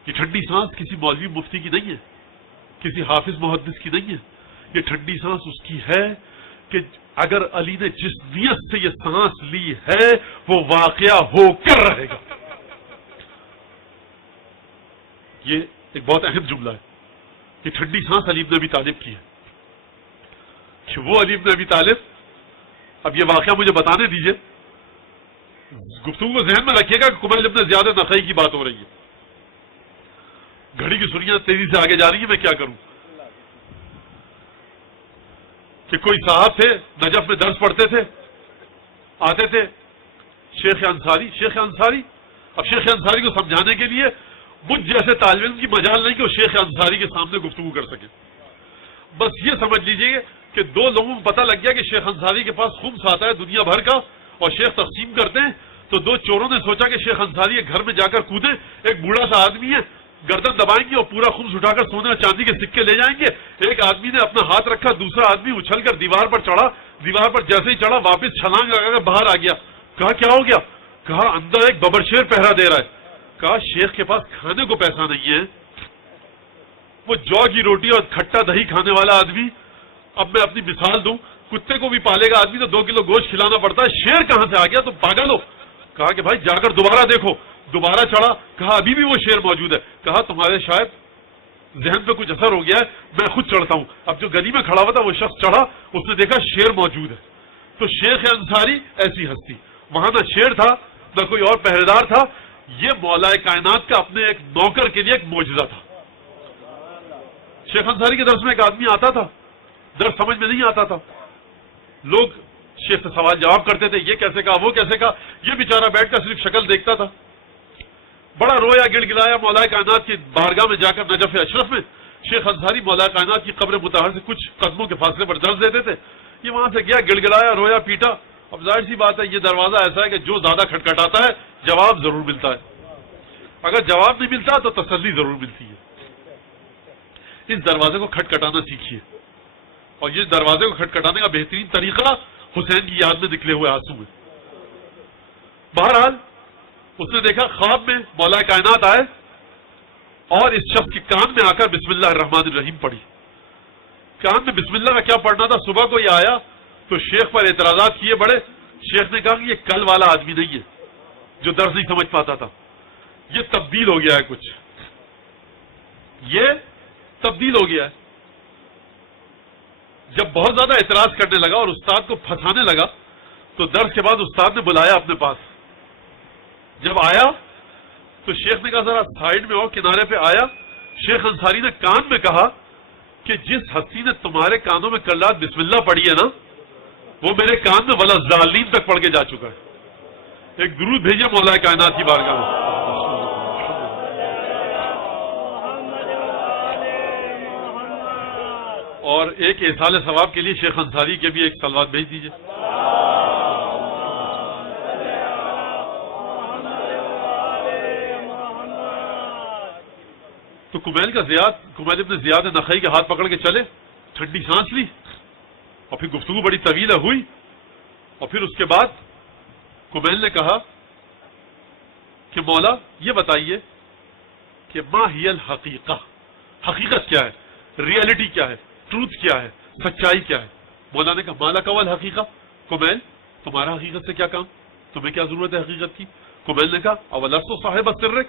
یہ ٹھنڈی سانس کسی مولوی مفتی کی نہیں ہے، کسی حافظ محدث کی نہیں ہے. یہ ٹھنڈی سانس اس کی ہے کہ اگر علی نے جس نیت سے یہ سانس لی ہے وہ واقعہ ہو کر رہے گا. یہ ایک بہت اہم جملہ ہے. یہ ٹھنڈی سانس علی ابن ابی طالب کی ہے کہ وہ علی ابن ابی طالب، اب یہ واقعہ مجھے بتانے دیجئے، گفتگو کو ذہن میں رکھیے گا کہ کمیل ابن زیاد نخعی کی بات ہو رہی ہے. گھڑی کی سریاں تیزی سے آگے جا رہی ہیں، میں کیا کروں. کہ کوئی صاحب تھے نجف میں درس پڑھتے تھے, آتے تھے شیخ انصاری. اب شیخ انصاری کو سمجھانے کے لیے مجھ جیسے طالب علم کی مجال نہیں کہ وہ شیخ انصاری کے سامنے گفتگو کر سکے. بس یہ سمجھ لیجئے کہ دو لوگوں کو پتہ لگ گیا کہ شیخ انصاری کے پاس خمس آتا ہے دنیا بھر کا, اور شیخ تقسیم کرتے ہیں. تو دو چوروں نے سوچا کہ شیخ انصاری کے گھر میں جا کر کودیں, ایک بوڑھا سا آدمی ہے, گردن دبائیں گے اور پورا خمس اٹھا کر سونے اور چاندی کے سکے لے جائیں گے. ایک آدمی نے اپنا ہاتھ رکھا, دوسرا آدمی اچھل کر دیوار پر چڑھا, دیوار پر جیسے ہی چڑھا واپس چھلانگ لگا کر باہر آ گیا. کہا کیا ہو گیا؟ کہا اندر ایک ببر شیر پہرا دے رہا ہے. کہا شیخ کے پاس کھانے کو پیسہ نہیں ہے, وہ جو کی روٹی اور کھٹا دہی کھانے والا آدمی. اب میں اپنی مثال دوں, کتے کو بھی پالے گا آدمی تو 2 کلو گوشت کھلانا پڑتا ہے, شیر کہاں سے آ گیا؟ تو پاگل ہو. کہا کہ بھائی جا کر دوبارہ دیکھو. دوبارہ چڑھا, کہا ابھی بھی وہ شیر موجود ہے. کہا تمہارے شاید ذہن پہ کچھ اثر ہو گیا ہے, میں خود چڑھتا ہوں. اب جو گلی میں کھڑا ہوا تھا وہ شخص چڑھا, اس نے دیکھا شیر موجود ہے. تو شیخ انصاری ایسی ہستی, وہاں نہ شیر تھا نہ کوئی اور پہرے دار تھا, یہ مولا کائنات کا اپنے ایک نوکر کے لیے ایک معجزہ تھا. شیخ انصاری کے درس میں ایک آدمی آتا تھا, درس سمجھ میں نہیں آتا تھا, لوگ شیخ سے سوال جواب کرتے تھے, یہ کیسے کہا, وہ کیسے کہا. یہ بیچارہ بیٹھ کر صرف شکل دیکھتا تھا. بڑا رویا گڑ گڑایا مولا کائنات کی بارگاہ میں جا کر نجف اشرف میں. شیخ انصاری مولا کائنات کی قبر مطہر سے کچھ قدموں کے فاصلے پر درس دیتے تھے. یہ وہاں سے گیا, گڑ گڑایا, رویا پیٹا. اب ظاہر سی بات ہے یہ دروازہ ایسا ہے کہ جو زیادہ کھٹکھٹاتا ہے جواب ضرور ملتا ہے, اگر جواب نہیں ملتا تو تسلی ضرور ملتی ہے. اس دروازے کو کھٹکھٹانا سیکھیے, اور یہ دروازے کو کھٹکھٹانے کا بہترین طریقہ حسین کی یاد میں نکلے ہوئے آنسو ہے. بہرحال اس نے دیکھا خواب میں مولا کائنات آئے اور اس شخص کے کان میں آ کر بسم اللہ الرحمن الرحیم پڑھی. کان میں بسم اللہ کا کیا پڑھنا تھا. صبح کو یہ آیا تو شیخ پر اعتراضات کیے بڑے. شیخ نے کہا کہ یہ کل والا آدمی نہیں ہے جو درس نہیں سمجھ پاتا تھا, یہ تبدیل ہو گیا ہے, کچھ یہ تبدیل ہو گیا ہے. جب بہت زیادہ اعتراض کرنے لگا اور استاد کو پھنسانے لگا تو درس کے بعد استاد نے بلایا اپنے پاس. جب آیا تو شیخ نے کہا ذرا سائیڈ میں اور کنارے پہ آیا. شیخ انصاری نے کان میں کہا کہ جس ہستی نے تمہارے کانوں میں کل رات بسم اللہ پڑھی ہے نا, وہ میرے کان میں ولا ظالم تک پڑھ کے جا چکا ہے. ایک درود بھیجے مولا کائنات کی بارگاہ میں. اور ایک احسان ثواب کے لیے شیخ انصاری کے بھی ایک صلوات بھیج دیجیے. تو کمیل ابن زیاد نخعی کے ہاتھ پکڑ کے چلے, ٹھنڈی سانس لی, اور پھر گفتگو بڑی طویل ہوئی. اور پھر اس کے بعد کمیل نے کہا کہ مولا یہ بتائیے کہ ما ہی الحقیقہ, حقیقت کیا ہے, ریئلٹی کیا ہے, ٹروتھ کیا ہے, سچائی کیا ہے. مولا نے کہا مالا کول حقیقہ. کمیل تمہارا حقیقت سے کیا کام, تمہیں کیا ضرورت ہے حقیقت کی. کمیل نے کہا اولست صاحب السر,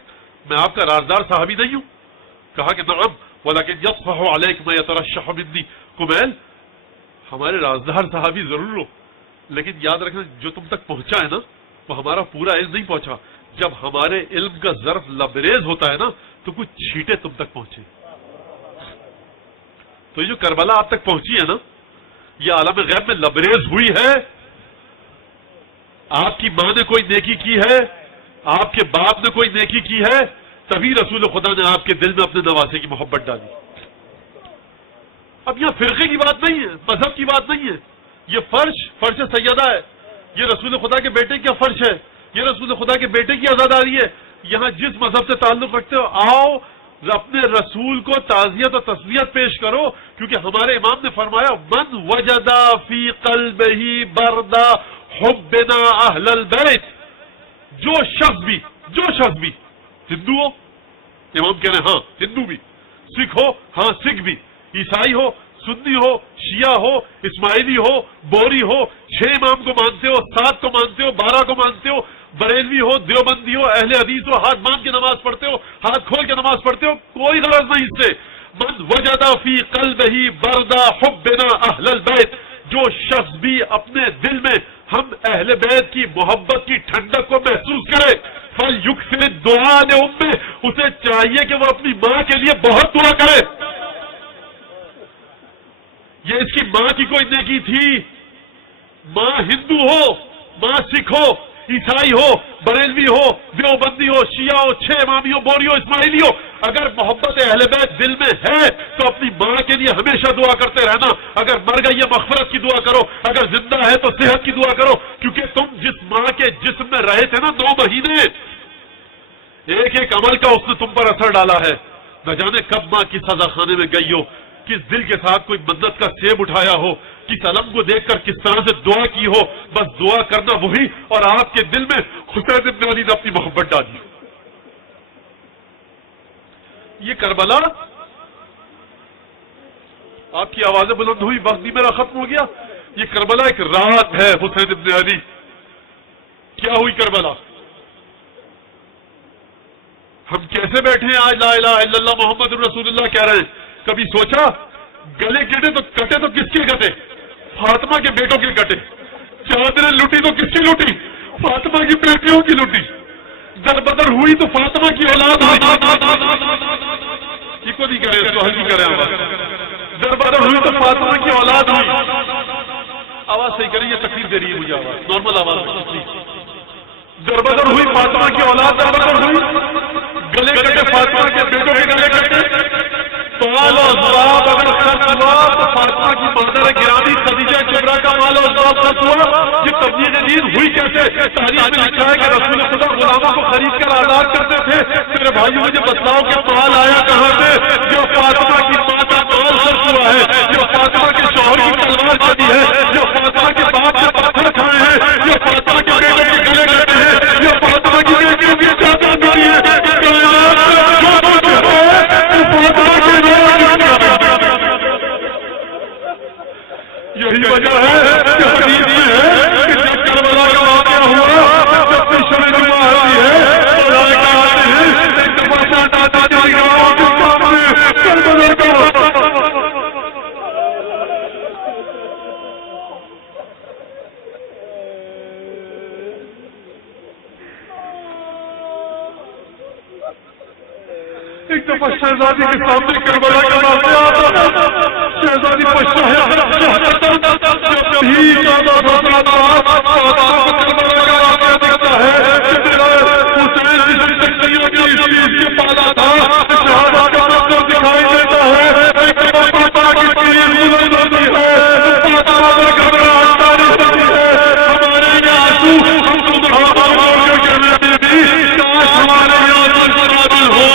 میں آپ کا رازدار صحابی نہیں ہوں. کہا کہ نعم ولکن یصفح علیک ما یترشح منی. کمیل ہمارے رازدار صحابی ضرور ہو, لیکن یاد رکھنا جو تم تک پہنچا ہے نا وہ ہمارا پورا علم نہیں پہنچا. جب ہمارے علم کا ظرف لبریز ہوتا ہے نا تو کچھ چھیٹے تم تک پہنچے. تو یہ جو کربلا آپ تک پہنچی ہے نا, یہ عالم غیب میں لبریز ہوئی ہے. آپ کی ماں نے کوئی نیکی کی ہے, آپ کے باپ نے کوئی نیکی کی ہے, تبھی رسول خدا نے آپ کے دل میں اپنے نواسے کی محبت ڈالی. اب یہاں فرقے کی بات نہیں ہے, مذہب کی بات نہیں ہے, یہ فرش سیدہ ہے. یہ رسول خدا کے بیٹے کا فرش ہے, یہ رسول خدا کے بیٹے کی عزاداری ہے. یہاں جس مذہب سے تعلق رکھتے ہو آؤ اپنے رسول کو تعزیت اور تسلیت پیش کرو, کیونکہ ہمارے امام نے فرمایا من وجدا فی قلبہ بردا حبنا اہل البیت. جو شخص بھی ہندو ہو, امام کہہ رہے ہیں ہاں ہندو بھی, سکھ ہو ہاں سکھ بھی, عیسائی ہو, سنی ہو, شیعہ ہو, اسماعیلی ہو, بوری ہو, 6 امام کو مانتے ہو, 7 کو مانتے ہو, 12 کو مانتے ہو, بریلوی ہو, دیوبندی ہو, اہل حدیث ہو, ہاتھ باندھ کے نماز پڑھتے ہو, ہاتھ کھول کے نماز پڑھتے ہو, کوئی غرض نہیں اس سے. من وجد فی قلبہ بردا حبنا اہل البیت, جو شخص بھی اپنے دل میں ہم اہل بیت کی محبت کی ٹھنڈک کو محسوس کرے, فلیکثر دعاء لامہ, اسے چاہیے کہ وہ اپنی ماں کے لیے بہت دعا کرے. یہ اس کی ماں کی کوئی نیکی تھی؟ ماں ہندو ہو، ماں سکھ ہو، عیسائی ہو، بریلوی ہو، دیوبندی ہو، شیعہ ہو، چھ امامی ہو، بوری ہو، اسماعیلی ہو، اگر محبت اہل بیت دل میں ہے تو اپنی ماں کے لیے ہمیشہ دعا کرتے رہنا. اگر مر گئی ہے مغفرت کی دعا کرو، اگر زندہ ہے تو صحت کی دعا کرو، کیونکہ تم جس ماں کے جسم میں رہے تھے نا 9 مہینے، ایک ایک عمل کا اس نے تم پر اثر ڈالا ہے. نہ جانے کب ماں کی سزا خانے میں گئی ہو، کس دل کے ساتھ کوئی منت کا سیب اٹھایا ہو، کس علم کو دیکھ کر کس طرح سے دعا کی ہو. بس دعا کرنا وہی، اور آپ کے دل میں حسین بن علی نے اپنی محبت ڈالی. یہ کربلا، آپ کی آوازیں بلند ہوئی، وقت بھی میرا ختم ہو گیا. یہ کربلا ایک رات ہے حسین بن علی. کیا ہوئی کربلا؟ ہم کیسے بیٹھے ہیں آج لا الہ الا اللہ محمد رسول اللہ کہہ رہے ہیں؟ کبھی سوچا گلے کٹے تو کس کے کٹے؟ فاطمہ کے بیٹوں کے کٹے. چادریں لوٹی تو کس کی لوٹی؟ فاطمہ کی بیٹیوں کی لوٹی. در بدر ہوئی تو فاطمہ کی اولاد ہوئی. یہ کو نہیں کرے، اس کو ہلکی کرے آواز. در بدر ہوئی تو فاطمہ کی اولاد ہوئی. آواز صحیح کریں، یہ تکلیف دے رہی ہے مجھے آواز، نارمل آواز. در بدر ہوئی فاطمہ کی اولاد، در بدر ہوئی، گلے کٹے فاطمہ کے بیٹوں کے گلے کٹے. مال و اسباب اگر خرچ ہوا تو فاطمہ کی مادر گرامی خدیجہ کبریٰ کا مال و اسباب خرچ ہوا. یہ تبلیغ دین ہوئی کیسے؟ تاریخ میں لکھا ہے کہ رسول خدا غلاموں کو خرید کر آزاد کرتے تھے. میرے بھائیوں مجھے بتلاؤ کہ مال آیا کہاں سے؟ جو فاطمہ کی ماں کا مال خرچ ہوا ہے، جو فاطمہ کے شوہر کی تلوار چلی ہے، جو فاطمہ کے باپ سے پتھر کھائے ہیں، جو فاطمہ کے بیٹے کے گلے کٹے ہیں، جو فاطمہ کی بیٹیوں کی چادر ملی ہے. یہی وجہ ہے کہ حدیث میں ہے کہ جب کربلا کا واقعہ ہوا، جب بھی شب جمعہ آتی ہے، ملائکہ آتے ہیں، ایک دفعہ ساتھ آتا ہے گاؤں کے سامنے کربلا کا. ایک دفعہ شہزادی کے سامنے کربلا کا واقعہ آتا ہے. شہزادی پشا ہے جب بھی چودہ کربلا کا واقعہ دیکھتا ہے کہ میرا حسین جس تکلیوں کی اس چیز کے پالا تھا، شہادت کا منظر دکھائی دیتا ہے. ایک دفعہ فاطمہ کی تیز بلند ہوتی ہے، فاطمہ پر گھبراہٹ طاری ہوتی ہے. ہمارے یہ آنسو ہم کو بڑھاوا ہو کے کہنے بھی کاش ہمارے یہاں پر شامل ہو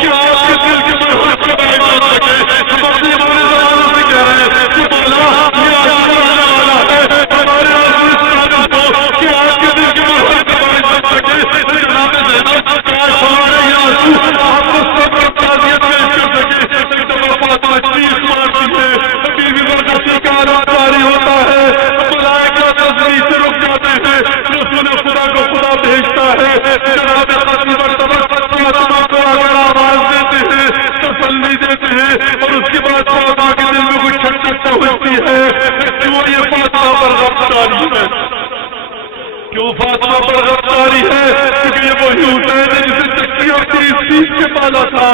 کہ آپ کے دل کے مرحوم کو بیٹھ نہ سکے. ہم اپنی ہمارے زبانوں سے کہہ رہے ہیں کہ مولا یہ آنسو آنے والا ہے، ہمارے آنسو اس قابل ہو کہ آپ کے دل کے مرحوم کو بیٹھ نہ سکے. جناب زینب کاش ہمارے یہ آنسو آپ کو صبر اور تعزیت پیش کر سکے. ایک دفعہ فاطمہ چیخ مارتی ہے، بیوی پر کا شکار جاری ہوتا ہے، ملائکہ تسبیح سے رک جاتے ہیں. رسول خدا کو خدا بھیجتا ہے. جناب خطیب مرتبہ فاطمہ کو اگر آواز دیتے ہیں، تسلی دیتے ہیں، اور اس کے بعد فاطمہ کے دل میں کچھ چھٹک پہنچتی ہے. کیوں یہ فاطمہ پر غمطاری ہے؟ کیوں فاطمہ پر غمطاری ہے؟ کیونکہ یہ وہی حسین ہے جسے چکی اور تیز چیز کے پالا تھا.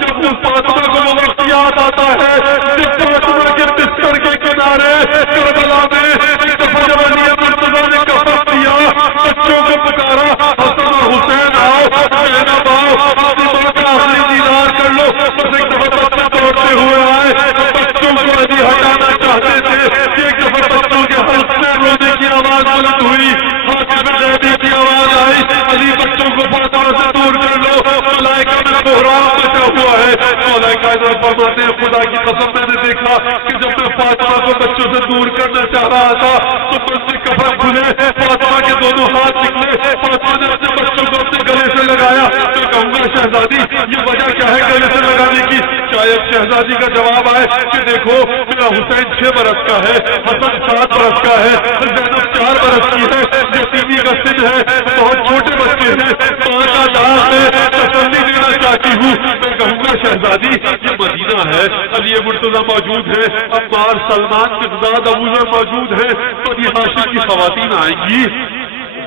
جب اس فاطمہ کو وہ وقت یاد آتا ہے جب فاطمہ کے بستر کے کنارے کربلا میں ایک دفعہ جب علی مرتضیٰ نے کفن دیا، بچوں کو پکارا، حسن اور حسین آؤ، زینب آؤ، اپنی ماں کا آخری دیدار کر لو. بس ایک دفعہ بچے دوڑتے ہوئے آئے. بچوں کو علی ہٹانا چاہتے تھے. ایک دفعہ بچوں کے حلق سے رونے کی آواز بلند ہوئی، حاکم غیبی کی آواز آئی، علی بچوں کو فاطمہ سے دور کر لو. ملائکہ میں بحران مچا ہوا ہے. ملائکہ فرماتے ہیں خدا کی قسم میں نے دیکھا کہ جب میں فاطمہ کو بچوں سے دور کرنا چاہ رہا تھا تو بس سے کفن کھلے، فاطمہ کے دونوں ہاتھ نکلے. فاطمہ نے اپنے بچوں کو اپنے گلے سے لگایا. میں کہوں گا شہزادی یہ وجہ کیا ہے گلے سے لگانے کی؟ شاید شہزادی کا جواب آئے کہ دیکھو میرا حسین 6 برس کا ہے، حسن 7 برس کا ہے، زینب 4 برس کی ہے، یتیمی کا سن ہے، بہت چھوٹے بچے ہیں، ماں کا لاز ہے، تسلی دینا چاہتی ہوں. میں کہوں گا شہزادی یہ مدینہ ہے، علی مرتضیٰ موجود ہے، عمار، سلمان، مقداد، ابو ذر موجود ہیں، بنی ہاشم کی خواتین آئیں گی.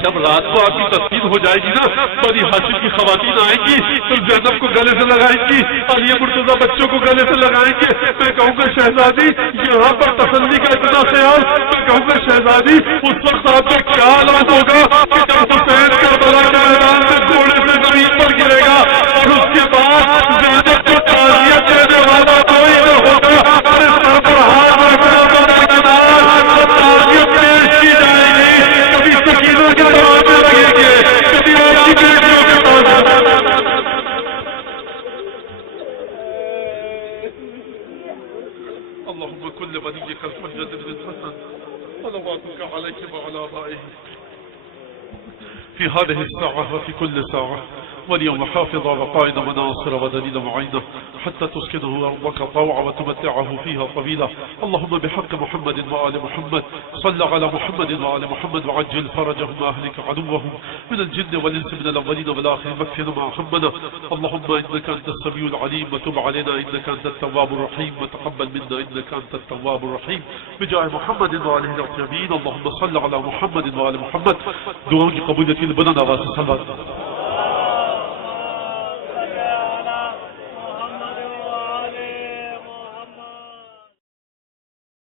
جب رات کو آپ کی تسکین ہو جائے گی نا، بنی ہاشم کی خواتین آئیں گی تو زینب کو گلے سے لگائیں گی، علی مرتضیٰ بچوں کو گلے سے لگائیں گے، میں کہوں گا شہزادی یہاں پر تسلی کا اتنا خیال، میں کہوں گا شہزادی اس وقت آپ کا کیا حالات ہوگا کہ جب حسین کربلا کے میدان میں گھوڑے سے زمین پر گرے گا اور اس کے بعد زینب کو تعزیت دینے والا کوئی نہ ہوگا، سر پر ہاتھ رکھنا تعزیت پیش کی جائے گی، کبھی سکینہ کے دروازے لگیں گے، کبھی آپ کی بیٹیوں کے دروازے۔ اللهم كن لوليك الحجة بن الحسن صلواتك عليه وعلى آبائه في هذه الساعة وفي كل ساعة، واليوم حافظ وقائد مناصر ودليل معينة حتى تسكنه أرضك طوعا وتمتعه فيها طويلا. اللهم بحق محمد وآل محمد صل على محمد وآل محمد وعجل فرجهم وأهلك عدوهم من الجن والإنس من الأولين والآخرين واكفنا ما همنا. اللهم إنك أنت السميع العليم وتب علينا إنك أنت التواب الرحيم وتقبل منا إنك أنت التواب الرحيم بجاه محمد وآله الطيبين. اللهم صل على محمد وآل محمد. دعاء کی قبولیت کی بلند آواز سے صلوات